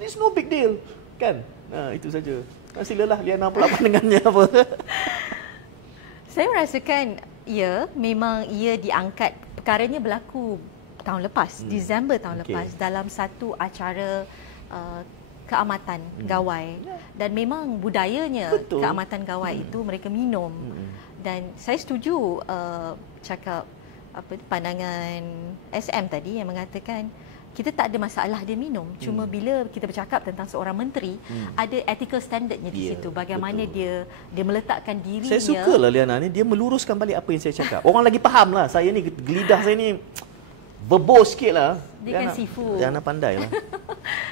it's no big deal, kan? Itu saja. Silalah Liana pula pandangannya apa. Saya merasakan memang ia diangkat, perkaranya berlaku tahun lepas, Disember tahun lepas, dalam satu acara keamatan gawai. Dan memang budayanya keamatan gawai itu mereka minum. Dan saya setuju cakap pandangan SM tadi yang mengatakan kita tak ada masalah dia minum. Cuma bila kita bercakap tentang seorang menteri, ada ethical standardnya di situ. Bagaimana dia meletakkan dirinya. Saya suka lah Liana ni, dia meluruskan balik apa yang saya cakap. Orang lagi faham lah. Saya ni, gelidah saya ni berbos sikit lah. Dia kan sifu. Liana pandai lah.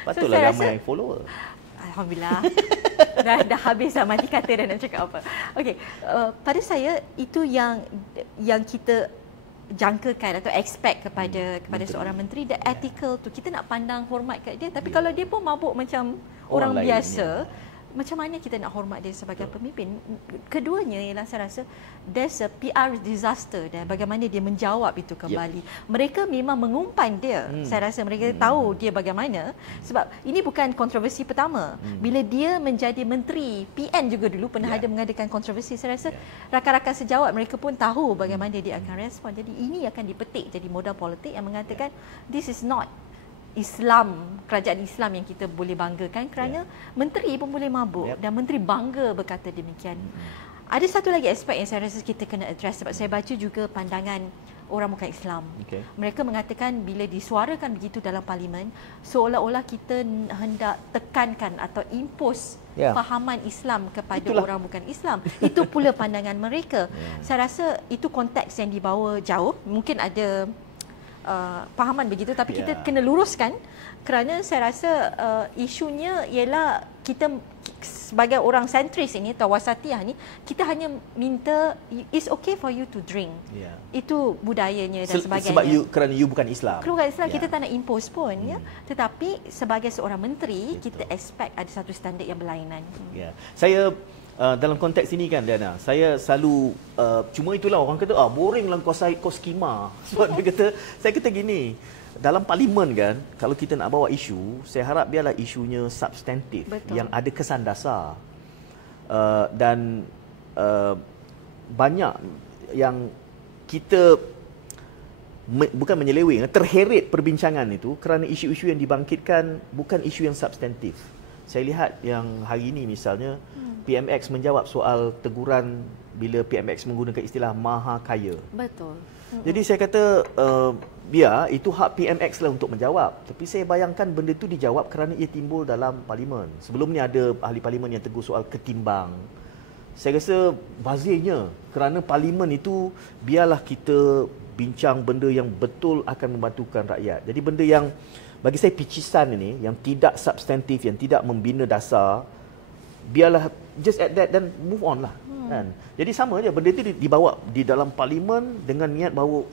Patutlah ramai follower. Alhamdulillah. dah habis dah mati kata dah nak cakap apa. Okey, pada saya itu yang kita jangkakan atau expect kepada seorang menteri, the ethical tu kita nak pandang hormat kat dia. Tapi kalau dia pun mabuk macam orang biasa, macam mana kita nak hormat dia sebagai pemimpin? Keduanya ialah saya rasa there's a PR disaster dan bagaimana dia menjawab itu kembali. Mereka memang mengumpan dia. Saya rasa mereka tahu dia bagaimana, sebab ini bukan kontroversi pertama. Bila dia menjadi menteri, PN juga dulu pernah ada mengadakan kontroversi. Saya rasa rakan-rakan sejawat mereka pun tahu bagaimana dia akan respon. Jadi ini akan dipetik jadi modal politik yang mengatakan this is not Islam, kerajaan Islam yang kita boleh banggakan, kerana menteri pun boleh mabuk dan menteri bangga berkata demikian. Ada satu lagi aspek yang saya rasa kita kena address, sebab saya baca juga pandangan orang bukan Islam. Mereka mengatakan bila disuarakan begitu dalam parlimen, seolah-olah kita hendak tekankan atau impose fahaman Islam kepada orang bukan Islam. Itu pula pandangan mereka. Saya rasa itu konteks yang dibawa jauh. Mungkin ada pahaman begitu, tapi kita Ya. kena luruskan kerana saya rasa isunya ialah kita sebagai orang sentris ini, Tawasatiyah ni, kita hanya minta it's okay for you to drink. Ya. Itu budayanya dan sebagainya. Sebab kerana you bukan Islam. Keluarga Islam Ya. kita tak nak impose pun ya. Tetapi sebagai seorang menteri, kita expect ada satu standard yang berlainan. Ya. Saya dalam konteks ini kan Diana, saya selalu cuma itulah orang kata boring lah kau skema. Sebab dia kata, saya kata gini, dalam parlimen kan, kalau kita nak bawa isu, saya harap biarlah isunya substantif. Betul. Yang ada kesan dasar. Dan banyak yang kita bukan menyeleweng, terheret perbincangan itu kerana isu-isu yang dibangkitkan bukan isu yang substantif. Saya lihat yang hari ini misalnya PMX menjawab soal teguran bila PMX menggunakan istilah maha kaya. Betul. Jadi saya kata biar itu hak PMX lah untuk menjawab. Tapi saya bayangkan benda itu dijawab kerana ia timbul dalam parlimen. Sebelum ni ada ahli parlimen yang tegur soal ketimbang. Saya rasa bazirnya kerana parlimen itu biarlah kita bincang benda yang betul akan membantukan rakyat. Jadi benda yang bagi saya picisan ini yang tidak substantif, yang tidak membina dasar, biarlah just at that dan move on lah. Kan? Jadi sama je benda itu dibawa di dalam parlimen dengan niat bahawa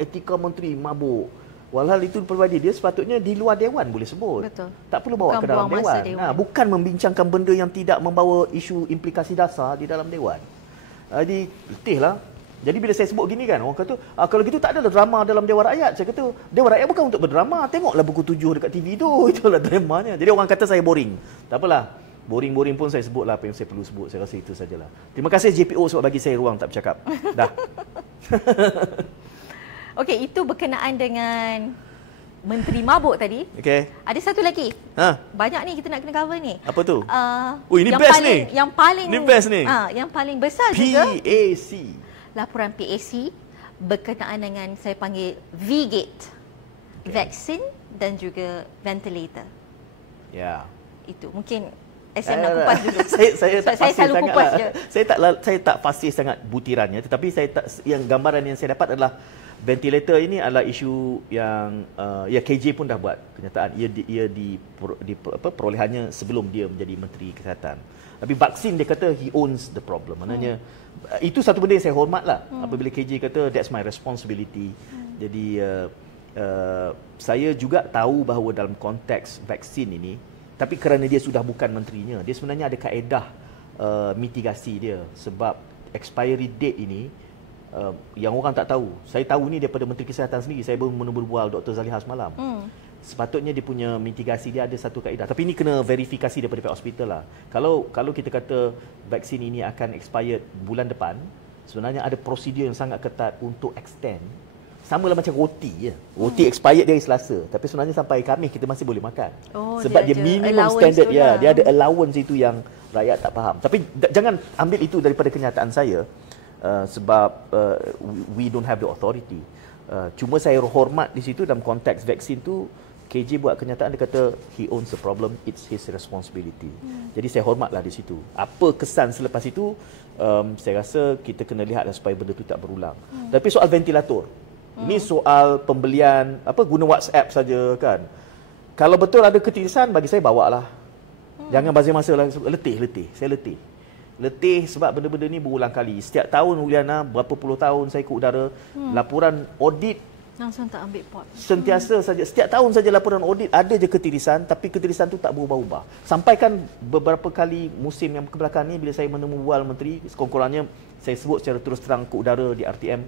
etika menteri mabuk. Walhal itu peribadi dia sepatutnya di luar dewan boleh sebut. Betul. Tak perlu bawa Bukan ke dalam buang masa dewan. dewan. Bukan membincangkan benda yang tidak membawa isu implikasi dasar di dalam dewan. Jadi letihlah. Jadi bila saya sebut gini kan, orang kata, kalau gitu tak adalah drama dalam Dewan Rakyat. Saya kata, Dewan Rakyat bukan untuk berdrama. Tengoklah buku 7 dekat TV tu. Itulah dramanya. Jadi orang kata saya boring. Tak apalah. Boring-boring pun saya sebutlah apa yang saya perlu sebut. Saya rasa itu sajalah. Terima kasih JPO sebab bagi saya ruang tak bercakap. Dah. Okey, itu berkenaan dengan Menteri Mabuk tadi. Okey. Ada satu lagi. Banyak ni kita nak kena cover ni. Apa tu? Ini yang best paling, ni. Yang paling Ini best ni. Yang paling besar juga PAC. laporan PAC berkenaan dengan saya panggil V-Gate. Vaksin dan juga ventilator. Ya. Itu mungkin SM nak kupas dulu. saya tak Saya fasih selalu sangat kupas lah. je. Saya tak fasih sangat butirannya, tetapi yang gambaran yang saya dapat adalah ventilator ini adalah isu yang KJ pun dah buat kenyataan perolehannya sebelum dia menjadi Menteri Kesihatan. Tapi vaksin dia kata he owns the problem. Maknanya itu satu benda yang saya hormatlah. Apabila KJ kata that's my responsibility. Jadi saya juga tahu bahawa dalam konteks vaksin ini, tapi kerana dia sudah bukan menterinya, dia sebenarnya ada kaedah mitigasi dia. Sebab expiry date ini yang orang tak tahu. Saya tahu ni daripada Menteri Kesihatan sendiri. Saya baru berbual Dr. Zaliha semalam. Sepatutnya dia punya mitigasi dia ada satu kaedah. Tapi ini kena verifikasi daripada pihak hospital lah. Kalau kita kata vaksin ini akan expired bulan depan, sebenarnya ada prosedur yang sangat ketat untuk extend. Sama lah macam roti je. Roti expired dia hari Selasa. Tapi sebenarnya sampai Khamis kita masih boleh makan. Sebab dia minimum standard dia. Dia ada allowance itu yang rakyat tak faham. Tapi jangan ambil itu daripada kenyataan saya. Sebab we don't have the authority. Cuma saya hormat di situ dalam konteks vaksin tu, KJ buat kenyataan, dia kata he owns the problem, it's his responsibility. Jadi saya hormatlah di situ. Apa kesan selepas itu, saya rasa kita kena lihatlah supaya benda itu tak berulang. Tapi soal ventilator, ini soal pembelian guna WhatsApp saja kan. Kalau betul ada ketirisan, bagi saya bawalah. Jangan bazir masa lah. Letih. Saya letih. Letih sebab benda-benda ni berulang kali. Setiap tahun Uliana, berapa puluh tahun saya ikut udara, laporan audit langsung tak ambil pot. Sentiasa saja, setiap tahun saja laporan audit ada je ketirisan, tapi ketirisan tu tak berubah-ubah. Sampaikan beberapa kali musim yang kebelakang ni bila saya menemui bual menteri, sekurang-kurangnya saya sebut secara terus terang ke udara di RTM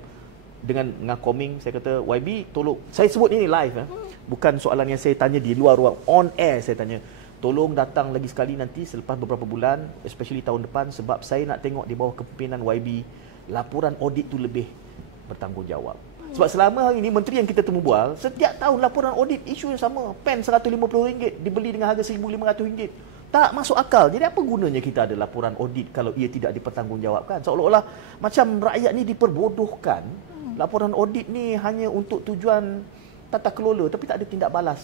dengan ngakoming, saya kata YB tolong, saya sebut ini live bukan soalan yang saya tanya di luar ruang, on air saya tanya, tolong datang lagi sekali nanti selepas beberapa bulan, especially tahun depan, sebab saya nak tengok di bawah kepimpinan YB laporan audit tu lebih bertanggungjawab. Sebab selama hari ini menteri yang kita temu bual, setiap tahun laporan audit isu yang sama, pen RM150 dibeli dengan harga RM1,500. Tak masuk akal. Jadi apa gunanya kita ada laporan audit kalau ia tidak dipertanggungjawabkan? Seolah-olah macam rakyat ni diperbodohkan. Laporan audit ni hanya untuk tujuan tata kelola, tapi tak ada tindak balas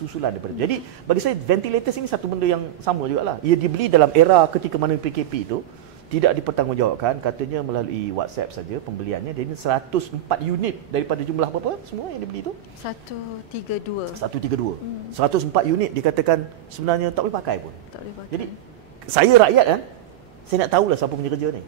susulan daripada. Jadi bagi saya ventilator ini satu benda yang sama jugalah. Ia dibeli dalam era ketika mana PKP itu. tidak dipertanggungjawabkan, katanya melalui WhatsApp saja pembeliannya. Dia ini 104 unit daripada jumlah berapa semua yang dibeli tu? 132. 104 unit dikatakan sebenarnya tak boleh pakai pun. Tak boleh pakai. Jadi saya rakyat kan, saya nak tahulah siapa punya kerja ni.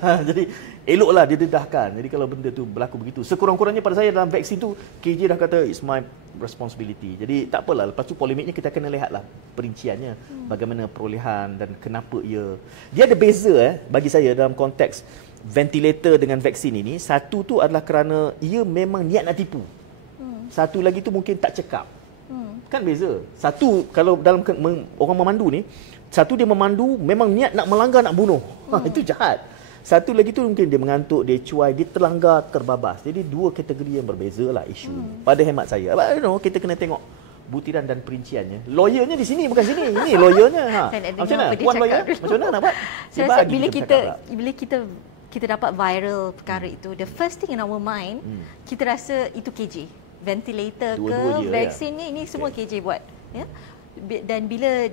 Jadi eloklah didedahkan. Jadi kalau benda tu berlaku begitu, sekurang-kurangnya pada saya dalam vaksin tu KJ dah kata it's my responsibility. Jadi tak apalah, lepas tu polemiknya kita kena lihatlah perinciannya, bagaimana perolehan dan kenapa dia ada beza bagi saya dalam konteks ventilator dengan vaksin ini. Satu tu adalah kerana ia memang niat nak tipu. Satu lagi tu mungkin tak cekap. Kan beza. Satu kalau dalam orang memandu ni, satu dia memandu memang niat nak melanggar, nak bunuh. Itu jahat. Satu lagi tu mungkin dia mengantuk, dia cuai, dia terlanggar, terbabas. Jadi dua kategori yang berbeza lah isu ni. Pada hemat saya. But, kita kena tengok butiran dan perinciannya. Lawyernya di sini bukan sini. Ini lawyernya. Macam mana? Puan lawyer? Macam mana nak buat? Saya rasa bila kita dapat viral perkara itu, the first thing in our mind, kita rasa itu KJ. Ventilator ke, vaksin ni, ini semua KJ buat. Ya? Dan bila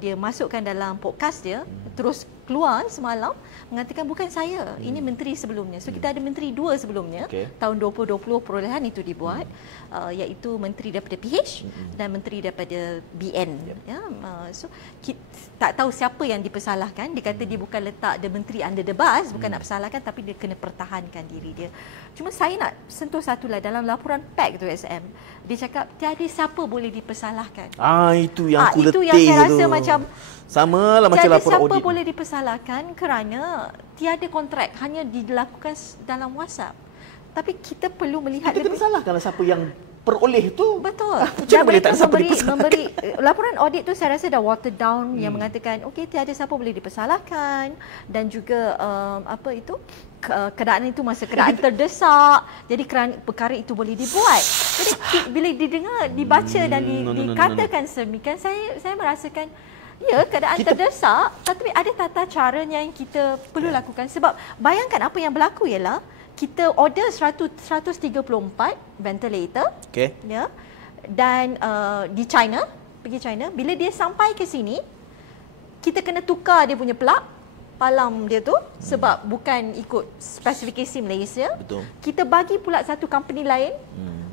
dia masukkan dalam podcast dia, terus keluar semalam mengatakan bukan saya, ini menteri sebelumnya. So kita ada menteri dua sebelumnya. Tahun 2020 perolehan itu dibuat, iaitu menteri daripada PH dan menteri daripada BN. Ya, so kita tak tahu siapa yang dipersalahkan. Dia kata dia bukan letak the menteri under the bus, bukan nak persalahkan, tapi dia kena pertahankan diri dia. Cuma saya nak sentuh satulah dalam laporan PAC tu SM. Dia cakap tiada siapa boleh dipersalahkan. Itu yang aku letih tu. Itu yang saya rasa macam sama lah macam laporan audit. Tiada siapa boleh dipersalahkan kerana tiada kontrak, hanya dilakukan dalam WhatsApp. Tapi kita perlu melihat kita kena salahkanlah siapa yang peroleh tu. Betul. Macam boleh tak siapa dipersalahkan? Memberi laporan audit tu saya rasa dah watered down, yang mengatakan okey tiada siapa boleh dipersalahkan, dan juga keadaan itu masa keadaan terdesak, jadi perkara itu boleh dibuat. Jadi bila didengar, dibaca dan dikatakan sedemikian, saya merasakan keadaan terdesak, tapi ada tata caranya yang kita perlu lakukan. Sebab bayangkan apa yang berlaku ialah kita order 134 ventilator, ya, dan di China, pergi China, bila dia sampai ke sini, kita kena tukar dia punya plug palam dia tu sebab bukan ikut spesifikasi Malaysia. Betul. Kita bagi pula satu company lain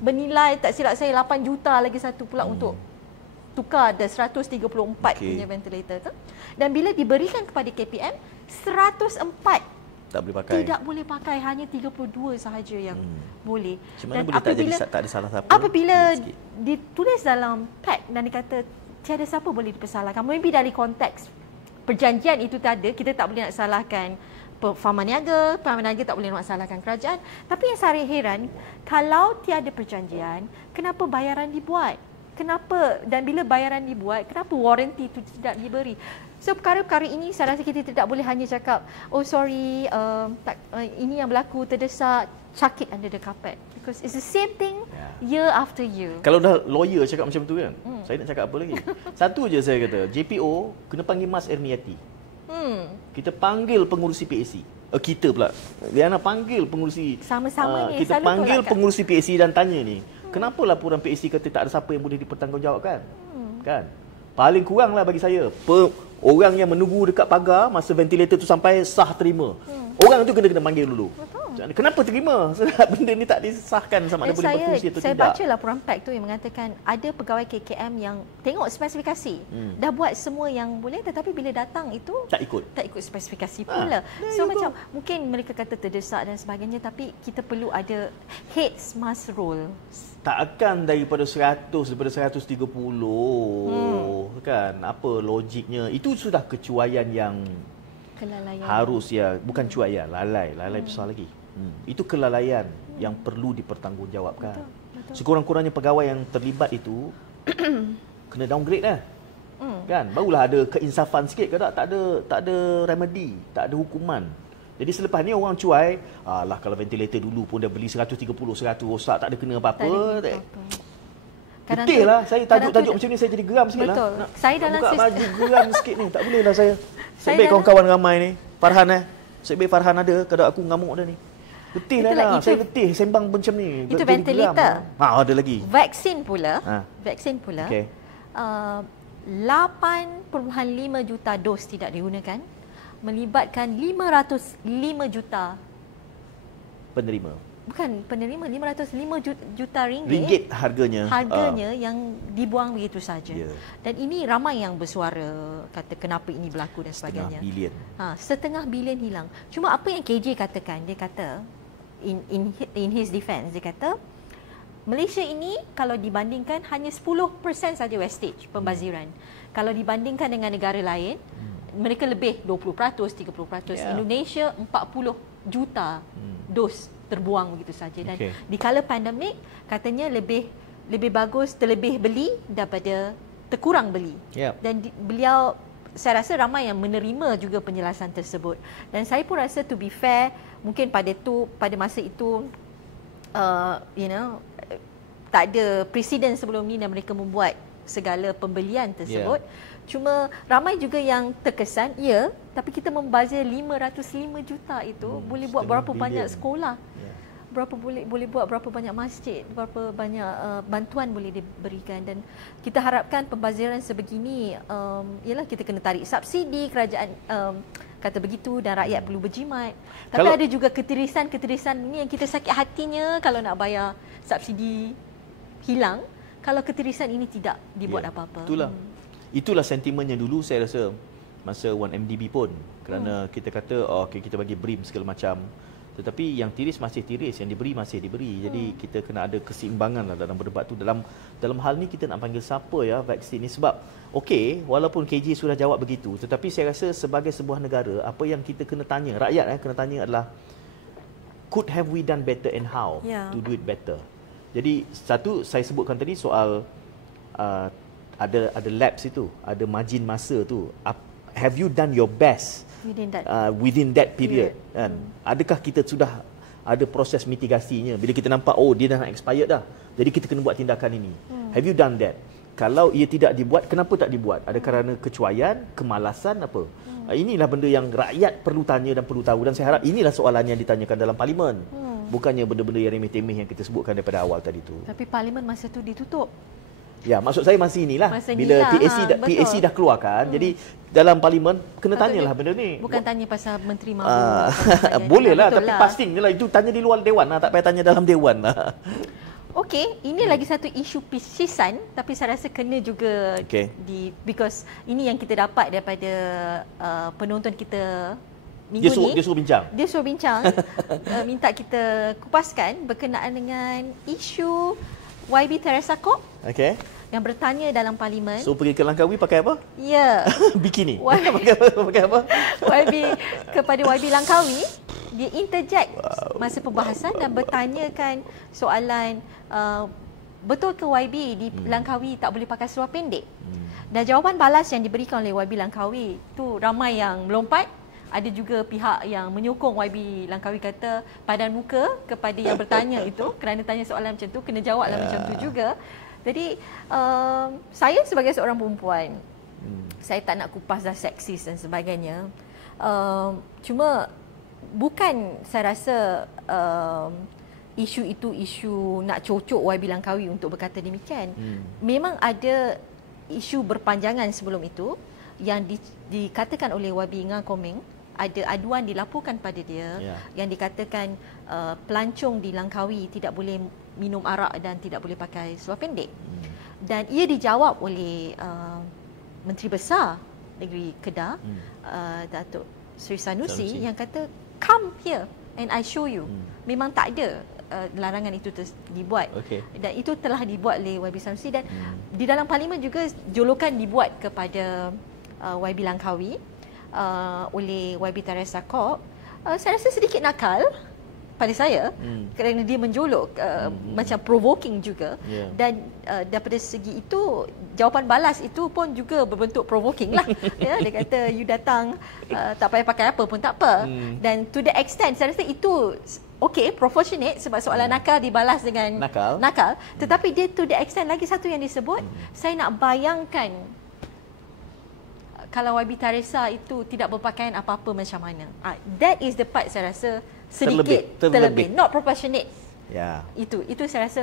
bernilai, tak silap saya, 8 juta lagi satu pula untuk tukar the 134 punya ventilator tu. Dan bila diberikan kepada KPM, 104 tak boleh pakai. Tidak boleh pakai, hanya 32 sahaja yang boleh. Macam mana boleh tak jadi tak ada salah siapa? Apabila ditulis dalam PAC dan dikata tiada siapa boleh dipersalahkan, maybe dari konteks perjanjian itu ada, kita tak boleh nak salahkan Pahama Niaga tak boleh nak salahkan kerajaan. Tapi yang saya heran, kalau tiada perjanjian, kenapa bayaran dibuat? Kenapa, dan bila bayaran dibuat, kenapa warranty itu tidak diberi? So perkara-perkara ini saya rasa kita tidak boleh hanya cakap, oh sorry, ini yang berlaku, terdesak, chuck it under the carpet. Because it's the same thing year after year. Kalau dah lawyer cakap macam tu kan, saya nak cakap apa lagi? Satu je saya kata, JPO kena panggil Mas Erniati. Kita panggil pengurusi PAC. Kita pula. Liana panggil pengurusi. Sama-sama ni. Kita panggil pengurusi PAC dan tanya ni, kenapa laporan PAC kata tak ada siapa yang boleh dipertanggungjawabkan? Kan? Paling kuranglah bagi saya, orang yang menunggu dekat pagar masa ventilator tu sampai sah terima. Orang tu kena panggil dulu. Betul. Kenapa terima? Sebab benda ni tak disahkan sama ada boleh berfungsi atau saya tidak. Saya baca laporan PAC tu yang mengatakan ada pegawai KKM yang tengok spesifikasi. Dah buat semua yang boleh, tetapi bila datang itu tak ikut spesifikasi pula. So macam mungkin mereka kata terdesak dan sebagainya, tapi kita perlu ada heads must roll. Tak akan daripada 100, daripada 130 kan. Apa logiknya? Itu sudah kecuaian yang kelalaian. Harus bukan cuaian, lalai besar lagi. Itu kelalaian yang perlu dipertanggungjawabkan. Betul. Sekurang-kurangnya pegawai yang terlibat itu kena downgrade lah. Kan? Barulah ada keinsafan sikit. Kalau tak ada remedy, tak ada hukuman. Jadi selepas ni orang cuai, kalau ventilator dulu pun dah beli 130, 100 rosak, tak ada kena apa-apa. Betul lah, saya tajuk-tajuk macam ni saya jadi geram sikit lah. Nak saya dalam buka baju geram sikit ni, tak boleh lah saya. Sebaik kawan-kawan ramai ni, Farhan sebaik Farhan ada, kadang aku ngamuk dah ni. Letih lah, saya letih sembang macam ni. Itu ventilator. Ada lagi. Vaksin pula, okay. 8.5 juta dos tidak digunakan. melibatkan 505 juta Penerima. bukan penerima, 505 juta Ringgit harganya. yang dibuang begitu saja. Ya. Dan ini ramai yang bersuara kata kenapa ini berlaku dan sebagainya. Setengah bilion. 1/2 bilion hilang. Cuma apa yang KJ katakan, dia kata in his defense, dia kata Malaysia ini kalau dibandingkan hanya 10% saja wastage pembaziran. Kalau dibandingkan dengan negara lain, mereka lebih 20%, 30%. Yeah. Indonesia 40 juta dos terbuang begitu saja. Dan Okay. di kala pandemik katanya lebih bagus terlebih beli daripada terkurang beli. Yep. Dan beliau, saya rasa ramai yang menerima juga penjelasan tersebut. Dan saya pun rasa to be fair, mungkin pada masa itu tak ada presiden sebelum ni dan mereka membuat segala pembelian tersebut. Cuma ramai juga yang terkesan, ya, tapi kita membazir 505 juta itu boleh buat berapa banyak sekolah. Boleh buat berapa banyak masjid, berapa banyak bantuan boleh diberikan. Dan kita harapkan pembaziran sebegini, ialah kita kena tarik subsidi, kerajaan kata begitu, dan rakyat perlu berjimat. Tapi ada juga ketirisan ini yang kita sakit hatinya kalau nak bayar subsidi hilang, kalau ketirisan ini tidak dibuat apa-apa. Itulah sentimennya dulu saya rasa masa 1MDB pun, kerana kita kata okay, kita bagi BRIM segala macam, tetapi yang tiris masih tiris, yang diberi masih diberi. Jadi kita kena ada keseimbangan lah dalam berdebat tu. Dalam hal ni kita nak panggil siapa ya vaksin ni, sebab okey, walaupun KJ sudah jawab begitu, tetapi saya rasa sebagai sebuah negara, apa yang kita kena tanya, rakyat kena tanya adalah could have we done better and how to do it better. Jadi satu saya sebutkan tadi soal ada lapse itu, ada margin masa tu. Have you done your best within that period? Kan? Adakah kita sudah ada proses mitigasinya? Bila kita nampak dia dah nak expired dah, jadi kita kena buat tindakan ini. Have you done that? Kalau ia tidak dibuat, kenapa tak dibuat? Ada kerana kecuaian, kemalasan apa? Inilah benda yang rakyat perlu tanya dan perlu tahu, dan saya harap inilah soalan yang ditanyakan dalam parlimen. Bukannya benda-benda yang remeh-temeh yang kita sebutkan daripada awal tadi tu. Tapi parlimen masa tu ditutup. Ya, maksud saya masih inilah. Bila PAC dah keluarkan, jadi dalam parlimen kena tanyalah benda ni. Bukan tanya pasal menteri mabu. Boleh lah, tapi passing je lah. Itu tanya di luar dewan lah, tak payah tanya dalam dewan lah. Okey, ini lagi satu isu pisisan, tapi saya rasa kena juga because ini yang kita dapat daripada penonton kita minggu ni. Dia suruh bincang. Dia suruh bincang, minta kita kupaskan berkenaan dengan isu YB Teresa Kok. Okey. Yang bertanya dalam parlimen. So pergi ke Langkawi pakai apa? Ya. Bikini. Pakai apa? Kepada YB Langkawi, dia interject masa pembahasan dan bertanyakan soalan, betul ke YB di Langkawi tak boleh pakai seluar pendek? Dan jawapan balas yang diberikan oleh YB Langkawi tu ramai yang melompat. Ada juga pihak yang menyokong YB Langkawi, kata padan muka kepada yang bertanya itu, kerana tanya soalan macam tu kena jawablah macam tu juga. Jadi saya sebagai seorang perempuan, saya tak nak kupas dah seksis dan sebagainya. Cuma bukan saya rasa isu itu isu nak cocok YB Langkawi untuk berkata demikian. Memang ada isu berpanjangan sebelum itu yang dikatakan oleh YB Ngah Komeng. Ada aduan dilaporkan pada dia yang dikatakan pelancong di Langkawi tidak boleh minum arak dan tidak boleh pakai seluar pendek. Dan ia dijawab oleh Menteri Besar Negeri Kedah, Datuk Seri Sanusi, yang kata come here and I show you. Memang tak ada larangan itu dibuat. Dan itu telah dibuat oleh YB Sanusi, dan di dalam parlimen juga jolokan dibuat kepada YB Langkawi oleh YB Teresa Kok. Saya rasa sedikit nakal pada saya, kerana dia menjolok macam provoking juga. Dan daripada segi itu, jawapan balas itu pun juga berbentuk provoking lah. Dia kata you datang tak payah pakai apa pun tak apa. Dan to the extent saya rasa itu proportionate, sebab soalan nakal dibalas dengan nakal. Tetapi dia to the extent, lagi satu yang disebut, saya nak bayangkan kalau YB Teresa itu tidak berpakaian apa-apa macam mana. That is the part saya rasa sedikit terlebih. Not proportionate. Itu saya rasa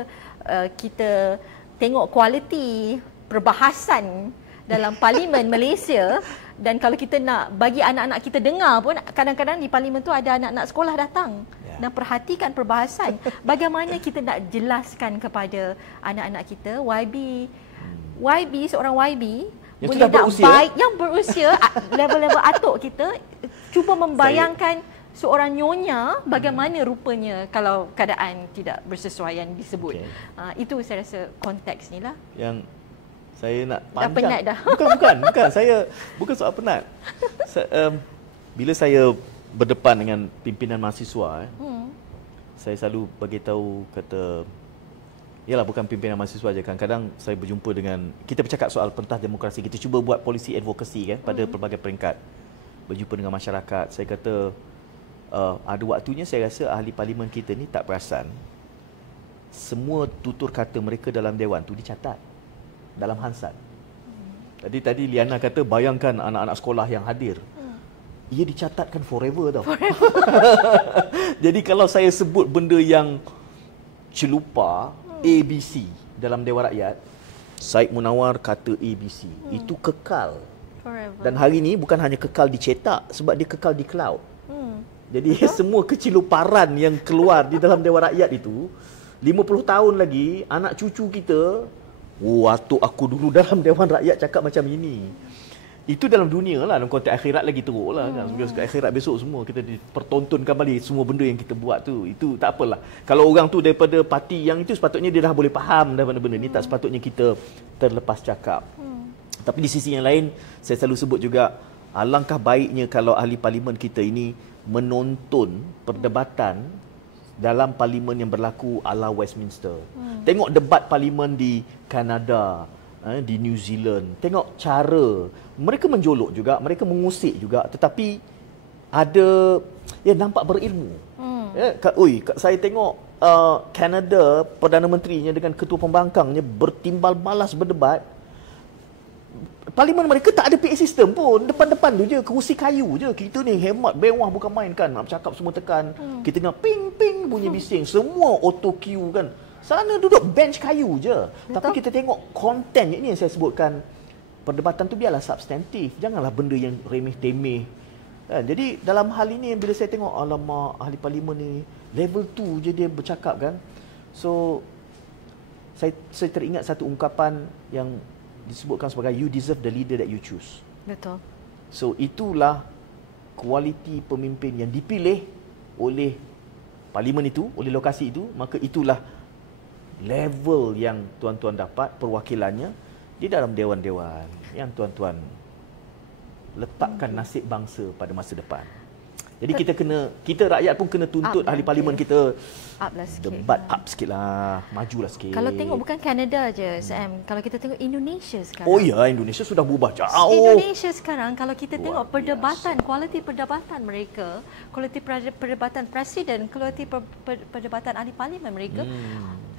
kita tengok kualiti perbahasan dalam Parlimen Malaysia, dan kalau kita nak bagi anak-anak kita dengar pun, kadang-kadang di Parlimen tu ada anak-anak sekolah datang dan perhatikan perbahasan. Bagaimana kita nak jelaskan kepada anak-anak kita, seorang YB yang boleh sudah nak berusia. baik, yang berusia level-level atuk kita, cuba membayangkan seorang nyonya bagaimana rupanya kalau keadaan tidak bersesuaian disebut. Itu saya rasa konteks ni lah. Yang saya nak panjang. Dah penat dah. Bukan. Saya bukan soal penat. Bila saya berdepan dengan pimpinan mahasiswa, saya selalu bagi tahu, kata, yalah, bukan pimpinan mahasiswa je, kadang-kadang saya berjumpa dengan, kita bercakap soal pentas demokrasi, kita cuba buat policy advocacy kan pada pelbagai peringkat. Berjumpa dengan masyarakat, saya kata ada waktunya saya rasa ahli parlimen kita ni tak perasan semua tutur kata mereka dalam dewan tu dicatat dalam Hansard. Tadi Liana kata bayangkan anak-anak sekolah yang hadir. Ia dicatatkan forever tau. Jadi kalau saya sebut benda yang celupa ABC dalam Dewan Rakyat, Syed Munawar kata ABC, itu kekal. Forever. Dan hari ni bukan hanya kekal dicetak, sebab dia kekal di cloud. Jadi semua keciluparan yang keluar di dalam Dewan Rakyat itu, 50 tahun lagi anak cucu kita, waktu aku dulu dalam Dewan Rakyat cakap macam ini. Itu dalam dunia lah, dalam konteks akhirat lagi teruk lah kan. Sebab akhirat besok semua kita dipertontonkan balik semua benda yang kita buat tu. Itu tak apalah. Kalau orang tu daripada parti yang itu, sepatutnya dia dah boleh faham dah benda-benda ni. Tak sepatutnya kita terlepas cakap. Tapi di sisi yang lain, saya selalu sebut juga, alangkah baiknya kalau ahli parlimen kita ini menonton perdebatan dalam parlimen yang berlaku ala Westminster. Tengok debat parlimen di Kanada, di New Zealand. Tengok cara mereka menjolok juga, mereka mengusik juga, tetapi ada nampak berilmu. Saya tengok Kanada, Perdana Menterinya dengan Ketua Pembangkangnya bertimbal balas berdebat. Parlimen mereka tak ada PA system pun. Depan-depan tu je, kerusi kayu je. Kita ni hemat, bewah bukan main kan. Nak bercakap semua tekan. Kita dengar ping-ping bunyi bising. Semua auto cue kan. Sana duduk bench kayu je. Betul. Tapi kita tengok konten ini yang saya sebutkan. Perdebatan tu biarlah substantif. Janganlah benda yang remeh-temeh. Jadi dalam hal ini bila saya tengok, alamak, ahli parlimen ni level 2 je dia bercakap kan. So saya teringat satu ungkapan yang disebutkan sebagai you deserve the leader that you choose. Betul. So itulah kualiti pemimpin yang dipilih oleh parlimen itu, oleh lokasi itu, maka itulah level yang tuan-tuan dapat perwakilannya di dalam dewan-dewan yang tuan-tuan letakkan nasib bangsa pada masa depan. Jadi kita rakyat pun kena tuntut ahli parlimen kita debat up sikit lah, majulah sikit. Kalau tengok bukan Kanada je, Sam. Kalau kita tengok Indonesia sekarang. Oh ya, Indonesia sudah berubah jauh. Indonesia sekarang kalau kita tengok perdebatan, kualiti perdebatan mereka, kualiti perdebatan presiden, kualiti perdebatan ahli parlimen mereka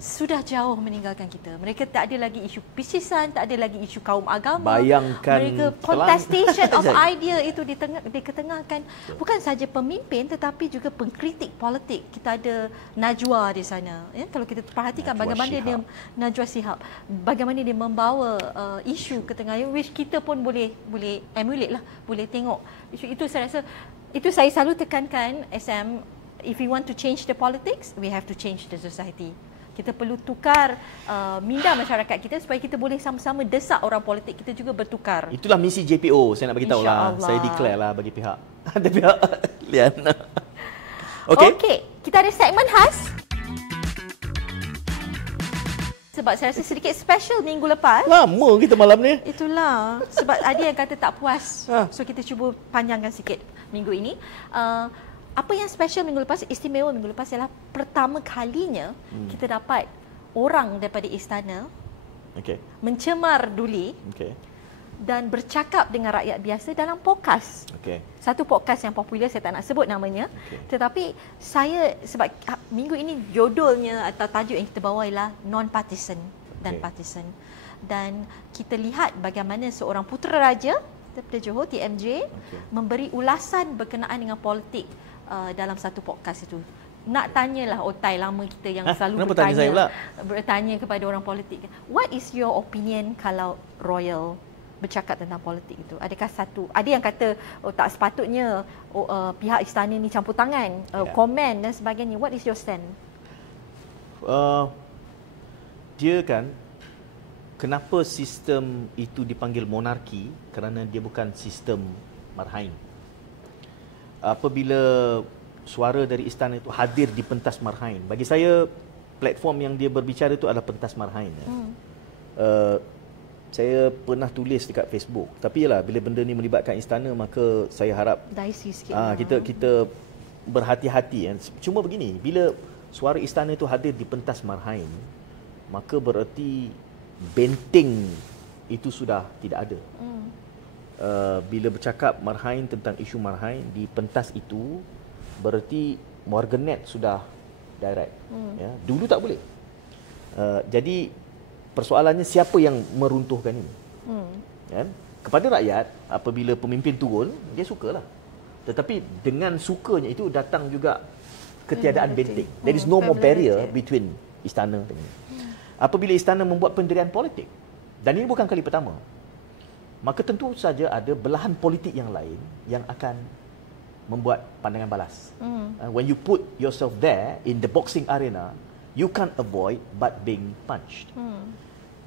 sudah jauh meninggalkan kita. Mereka tak ada lagi isu pisisan, tak ada lagi isu kaum agama. Bayangkan mereka contestation of idea itu diketengahkan. Bukan saja pemimpin tetapi juga pengkritik politik. Kita ada Najwa di sana. Ya, kalau kita perhatikan Najwa bagaimana Shihab. dia Najwa Shihab, bagaimana dia membawa isu ke tengah, which kita pun boleh emulate lah, boleh tengok. Itu saya rasa, itu saya selalu tekankan, SM, if we want to change the politics, we have to change the society. Kita perlu tukar minda masyarakat kita supaya kita boleh sama-sama desak orang politik kita juga bertukar. Itulah misi JPO, saya nak bagi tahu lah. Saya declare lah bagi pihak ada pihak Liana. Okey, kita ada segmen khas. Sebab saya rasa sedikit special minggu lepas. Lama kita malam ni. Itulah. Sebab ada yang kata tak puas. So kita cuba panjangkan sikit minggu ini. Apa yang special minggu lepas, istimewa minggu lepas ialah pertama kalinya kita dapat orang daripada istana mencemar Duli dan bercakap dengan rakyat biasa dalam podcast. Satu podcast yang popular, saya tak nak sebut namanya. Tetapi saya, sebab minggu ini judulnya atau tajuk yang kita bawa ialah non-partisan dan partisan. Dan kita lihat bagaimana seorang putera raja daripada Johor, TMJ, memberi ulasan berkenaan dengan politik dalam satu podcast itu. Nak tanyalah otai lama kita yang selalu bertanya kepada orang politik. What is your opinion kalau Royal bercakap tentang politik itu? Adakah ada yang kata tak sepatutnya pihak istana ni campur tangan, komen dan sebagainya. What is your stand? Dia kan, kenapa sistem itu dipanggil monarki? Kerana dia bukan sistem marhain. Apabila suara dari istana itu hadir di pentas marhain, bagi saya platform yang dia berbicara itu adalah pentas marhain. Saya pernah tulis dekat Facebook, tapi yalah, bila benda ni melibatkan istana, maka saya harap kita berhati-hati. Cuma begini, bila suara istana itu hadir di pentas marhain, maka bererti benteng itu sudah tidak ada. Bila bercakap marhain tentang isu marhain di pentas itu, bererti warganet sudah direct. Ya, dulu tak boleh. Jadi persoalannya siapa yang meruntuhkan ini? Ya, kepada rakyat, apabila pemimpin turun, dia sukalah. Tetapi dengan sukanya itu datang juga ketiadaan benteng. There is no more barrier between istana dan ini. Apabila istana membuat pendirian politik, dan ini bukan kali pertama, maka tentu saja ada belahan politik yang lain yang akan membuat pandangan balas. When you put yourself there in the boxing arena, you can't avoid but being punched.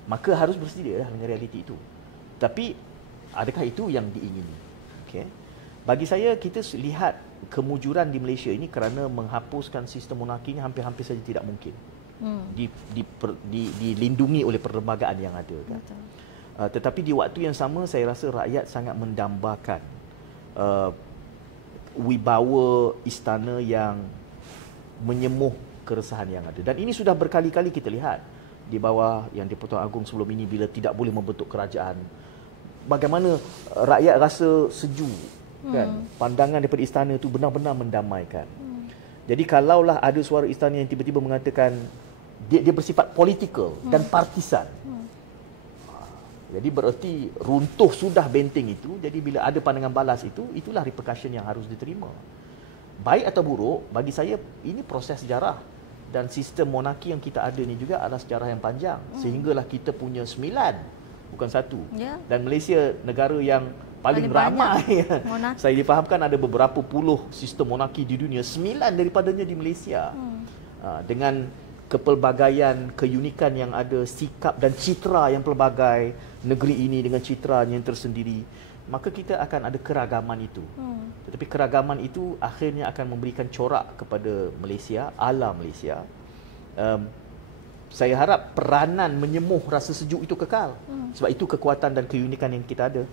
Maka harus bersedia dengan realiti itu. Tapi adakah itu yang diingini? Okay. Bagi saya, kita lihat kemujuran di Malaysia ini kerana menghapuskan sistem monarki ini hampir-hampir saja tidak mungkin. Dilindungi oleh perlembagaan yang ada. Kan? Tetapi di waktu yang sama, saya rasa rakyat sangat mendambakan wibawa istana yang menyemuh keresahan yang ada. Dan ini sudah berkali-kali kita lihat di bawah yang di-Pertuan Agong sebelum ini, bila tidak boleh membentuk kerajaan, bagaimana rakyat rasa sejuk, kan? Pandangan daripada istana itu benar-benar mendamaikan. Jadi kalaulah ada suara istana yang tiba-tiba mengatakan dia bersifat politikal dan partisan, jadi bererti runtuh sudah benteng itu. Jadi bila ada pandangan balas itu, itulah repercussion yang harus diterima. Baik atau buruk, bagi saya ini proses sejarah. Dan sistem monarki yang kita ada ni juga adalah sejarah yang panjang. Sehinggalah kita punya 9, bukan 1. Dan Malaysia negara yang paling ramai. Saya difahamkan ada beberapa puluh sistem monarki di dunia, 9 daripadanya di Malaysia. Dengan kepelbagaian, keunikan yang ada, sikap dan citra yang pelbagai, negeri ini dengan citra yang tersendiri, maka kita akan ada keragaman itu. Tetapi keragaman itu akhirnya akan memberikan corak kepada Malaysia, ala Malaysia. Saya harap peranan menyemuh rasa sejuk itu kekal. Sebab itu kekuatan dan keunikan yang kita ada.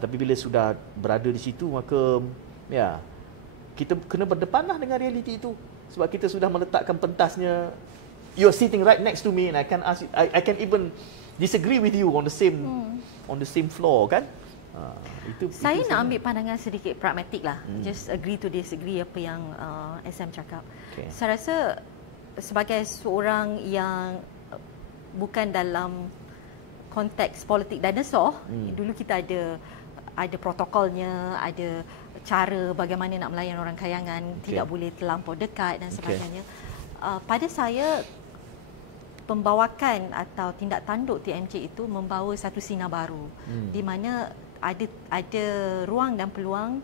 Tapi bila sudah berada di situ, maka ya, kita kena berdepanlah dengan realiti itu. Sebab kita sudah meletakkan pentasnya. You're sitting right next to me and I can even disagree with you on the same floor, kan? Saya nak ambil pandangan sedikit pragmatik lah. Just agree to disagree apa yang SM cakap. Saya rasa sebagai seorang yang bukan dalam konteks politik dinosaur, dulu kita ada protokolnya, ada cara bagaimana nak melayan orang kayangan, tidak boleh terlampau dekat dan sebagainya. Pada saya, pembawakan atau tindak tanduk TMJ itu membawa satu sinar baru, di mana ada ruang dan peluang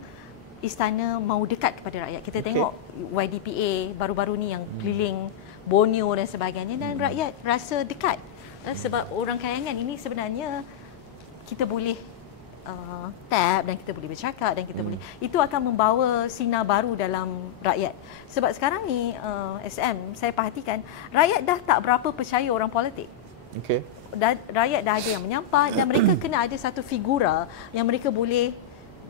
istana mau dekat kepada rakyat. Kita tengok YDPA baru-baru ni yang keliling Borneo dan sebagainya, dan rakyat rasa dekat. Sebab orang kayangan ini sebenarnya kita boleh tab dan kita boleh bercakap dan kita boleh, itu akan membawa sinar baru dalam rakyat. Sebab sekarang ni SM, saya perhatikan rakyat dah tak berapa percaya orang politik. Rakyat dah ada yang menyampai dan mereka kena ada satu figura yang mereka boleh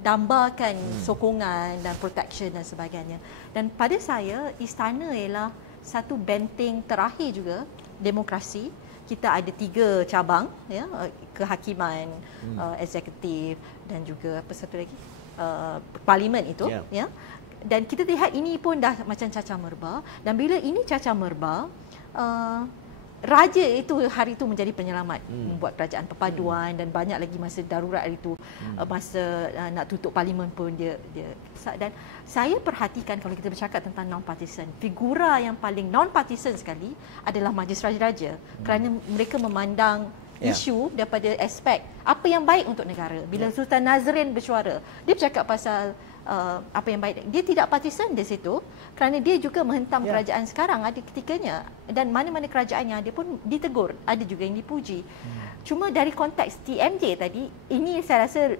dambakan sokongan dan protection dan sebagainya. Dan pada saya, istana ialah satu benteng terakhir juga demokrasi. Kita ada 3 cabang, ya, kehakiman, eksekutif dan juga apa satu lagi, parlimen itu, ya. Dan kita lihat ini pun dah macam cacah merba, dan bila ini cacah merba, raja itu hari itu menjadi penyelamat, membuat kerajaan perpaduan dan banyak lagi masa darurat hari itu, masa nak tutup parlimen pun dia. Dan saya perhatikan kalau kita bercakap tentang non-partisan, figura yang paling non-partisan sekali adalah Majlis Raja-Raja, kerana mereka memandang isu daripada aspek apa yang baik untuk negara. Bila Sultan Nazrin bersuara, dia bercakap pasal apa yang baik. Dia tidak partisan di situ kerana dia juga menghentam kerajaan sekarang ada ketikanya, dan mana-mana kerajaan yang ada pun ditegur, ada juga yang dipuji. Cuma dari konteks TMJ tadi, ini saya rasa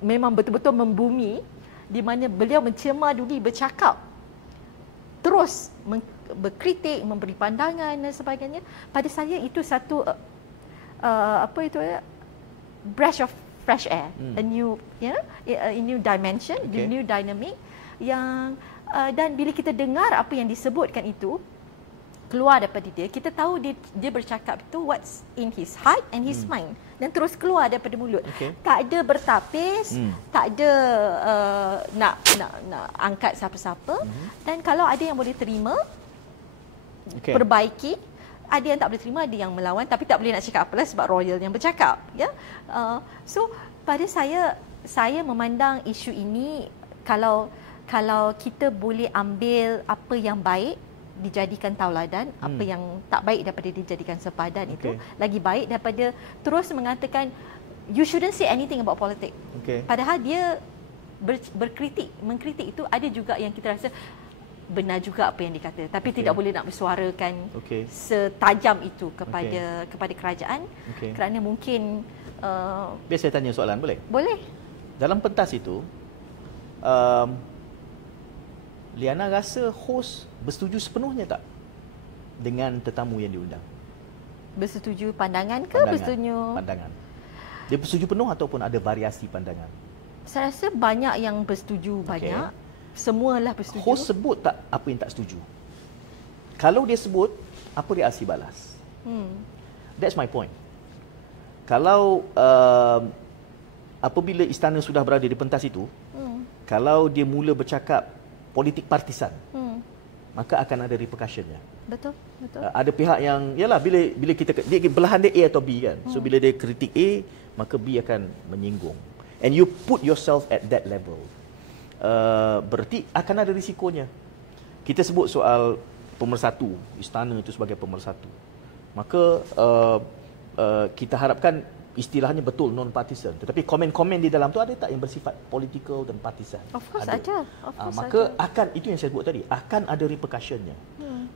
memang betul-betul membumi, di mana beliau mencemar duli, bercakap, terus berkritik, memberi pandangan dan sebagainya. Pada saya itu satu breath of fresh air, a new a new dimension, a new dynamic yang dan bila kita dengar apa yang disebutkan itu keluar daripada dia, kita tahu dia bercakap itu what's in his heart and his mind, dan terus keluar daripada mulut. Tak ada bertapis, tak ada nak angkat siapa-siapa, dan kalau ada yang boleh terima, perbaiki, ada yang tak boleh terima, ada yang melawan, tapi tak boleh nak cakap apalah sebab royal yang bercakap, ya. So pada saya memandang isu ini, kalau kita boleh ambil apa yang baik dijadikan tauladan, apa yang tak baik daripada dijadikan sepadan, itu lagi baik daripada terus mengatakan you shouldn't say anything about politics. Padahal dia mengkritik itu ada juga yang kita rasa benar juga apa yang dikata, tapi tidak boleh nak bersuarakan setajam itu kepada kerajaan, kerana mungkin biar saya tanya soalan, boleh? Boleh. Dalam pentas itu, Liana rasa hos bersetuju sepenuhnya tak dengan tetamu yang diundang? Bersetuju pandangan ke? Pandangan. Dia bersetuju penuh ataupun ada variasi pandangan? Saya rasa banyak yang bersetuju, banyak. Semualah bersetuju. Hos sebut tak apa yang tak setuju? Kalau dia sebut, apa reaksi balas? That's my point. Kalau apabila istana sudah berada di pentas itu, kalau dia mula bercakap politik partisan, maka akan ada repercussionnya. Betul. Ada pihak yang, yalah, bila kita, dia belahan dia A atau B kan. So bila dia kritik A, maka B akan menyinggung. And you put yourself at that level. Berarti akan ada risikonya. Kita sebut soal pemersatu, istana itu sebagai pemersatu. Maka kita harapkan istilahnya betul non-partisan. Tetapi komen-komen di dalam tu ada tak yang bersifat political dan partisan? Of course ada. Maka akan, itu yang saya sebut tadi, akan ada repercussionnya.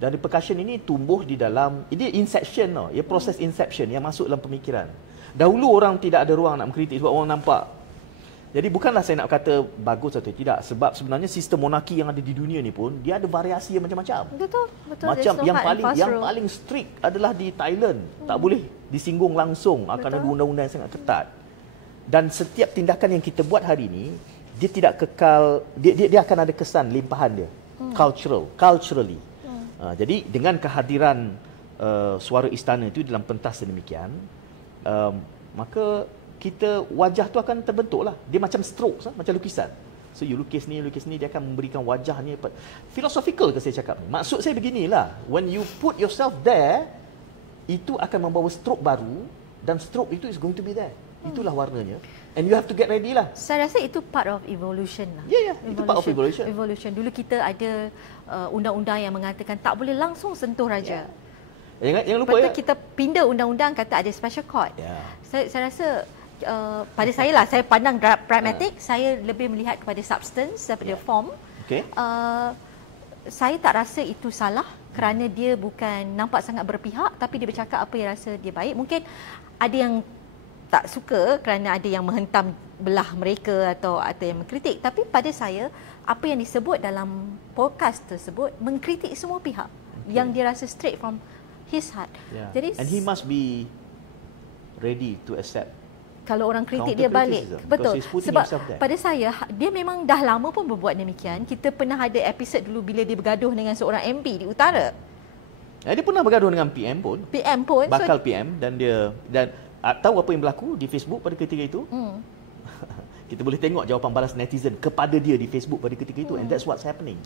Dan repercussion ini tumbuh di dalam, ini inception, ia proses inception yang masuk dalam pemikiran. Dahulu orang tidak ada ruang nak mengkritik sebab orang nampak. Jadi bukanlah saya nak kata bagus atau tidak, sebab sebenarnya sistem monarki yang ada di dunia ni pun dia ada variasi yang macam-macam. Betul. Macam yang paling strict adalah di Thailand. Tak boleh disinggung langsung, akan ada undang-undang yang sangat ketat. Dan setiap tindakan yang kita buat hari ini, dia tidak kekal, dia akan ada kesan limpahan dia. Culturally. Jadi dengan kehadiran suara istana itu dalam pentas sedemikian, maka kita, wajah tu akan terbentuk lah. Dia macam stroke, macam lukisan. So you lukis ni, dia akan memberikan wajah ni. Philosophical ke saya cakap ni? Maksud saya beginilah, when you put yourself there, itu akan membawa stroke baru, dan stroke itu is going to be there. Itulah warnanya. And you have to get ready lah. Saya rasa itu part of evolution lah. Itu part of evolution. Dulu kita ada undang-undang yang mengatakan tak boleh langsung sentuh raja. Jangan lupa ya. Kita pindah undang-undang kata ada special court. Saya rasa pada saya lah, saya pandang pragmatic, saya lebih melihat kepada substance daripada form. Saya tak rasa itu salah kerana dia bukan nampak sangat berpihak, tapi dia bercakap apa yang rasa dia baik. Mungkin ada yang tak suka kerana ada yang menghentam belah mereka atau yang mengkritik, tapi pada saya apa yang disebut dalam podcast tersebut mengkritik semua pihak yang dia rasa straight from his heart. Jadi, and he must be ready to accept. Kalau orang kritik dia balik. Betul. Sebab pada saya, dia memang dah lama pun berbuat demikian. Kita pernah ada episod dulu bila dia bergaduh dengan seorang MP di utara. Dia pernah bergaduh dengan PM pun. Bakal PM, dan tahu apa yang berlaku di Facebook pada ketika itu? Kita boleh tengok jawapan balas netizen kepada dia di Facebook pada ketika itu. And that's what's happening.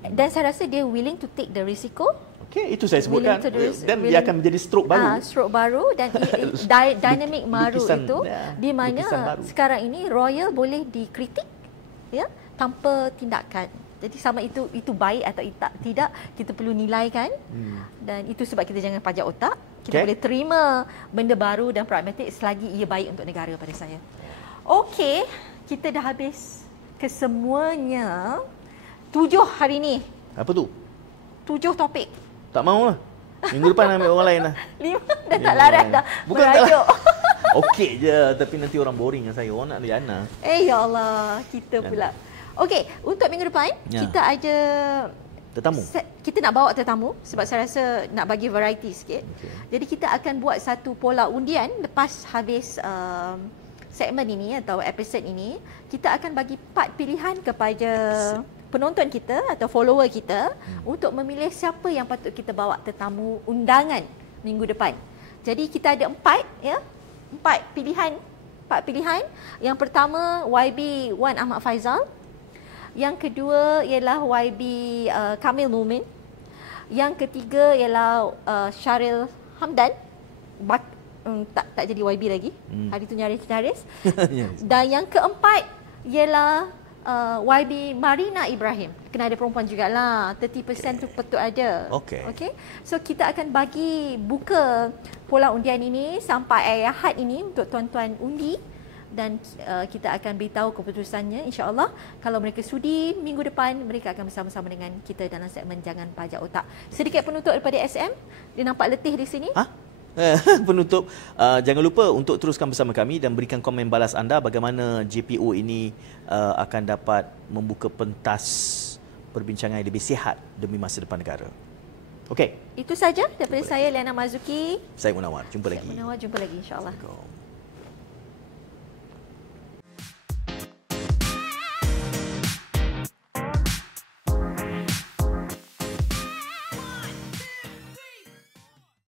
Dan saya rasa dia willing to take the risiko. Itu saya sebutkan. Dan dia akan menjadi stroke baru. Stroke baru dan dinamik baru itu, di mana sekarang ini royal boleh dikritik tanpa tindakan. Jadi sama itu baik atau tidak, kita perlu nilaikan. Dan itu sebab kita jangan pajak otak. Kita boleh terima benda baru dan pragmatik selagi ia baik untuk negara pada saya. Okey, kita dah habis kesemuanya 7 hari ni. Apa tu? 7 topik. Tak mau lah. Minggu depan ambil orang lain lah. 5 dah tak larat dah. Bukan tak merajuk. Okey je, tapi nanti orang boring dengan saya. Orang nak Liana. Ya Allah, kita pula. Okey, untuk minggu depan kita ada tetamu. Kita nak bawa tetamu sebab saya rasa nak bagi variety sikit. Jadi kita akan buat satu pola undian lepas habis segmen ini atau episod ini. Kita akan bagi 4 pilihan kepada penonton kita atau follower kita untuk memilih siapa yang patut kita bawa tetamu undangan minggu depan. Jadi kita ada 4 pilihan. 4 pilihan. Yang pertama YB Wan Ahmad Faizal. Yang kedua ialah YB Kamil Mumin. Yang ketiga ialah Syaril Hamdan. Tak jadi YB lagi. Hari tu nyaris-nyaris. Dan yang keempat ialah YB Marina Ibrahim. Kena ada perempuan jugalah. 30% tu betul ada. Okey. So kita akan buka pola undian ini sampai Ahad ini untuk tuan-tuan undi. Dan kita akan beritahu keputusannya insya-Allah. Kalau mereka sudi minggu depan, mereka akan bersama-sama dengan kita dalam segmen Jangan Pajak Otak. Sedikit penutup daripada SM. Dia nampak letih di sini. Penutup, jangan lupa untuk teruskan bersama kami dan berikan komen balas anda bagaimana JPO ini akan dapat membuka pentas perbincangan yang lebih sihat demi masa depan negara. Okey. Itu saja daripada saya, Liana Marzuki. Saya Munawar. Jumpa lagi. Jumpa lagi insya-Allah.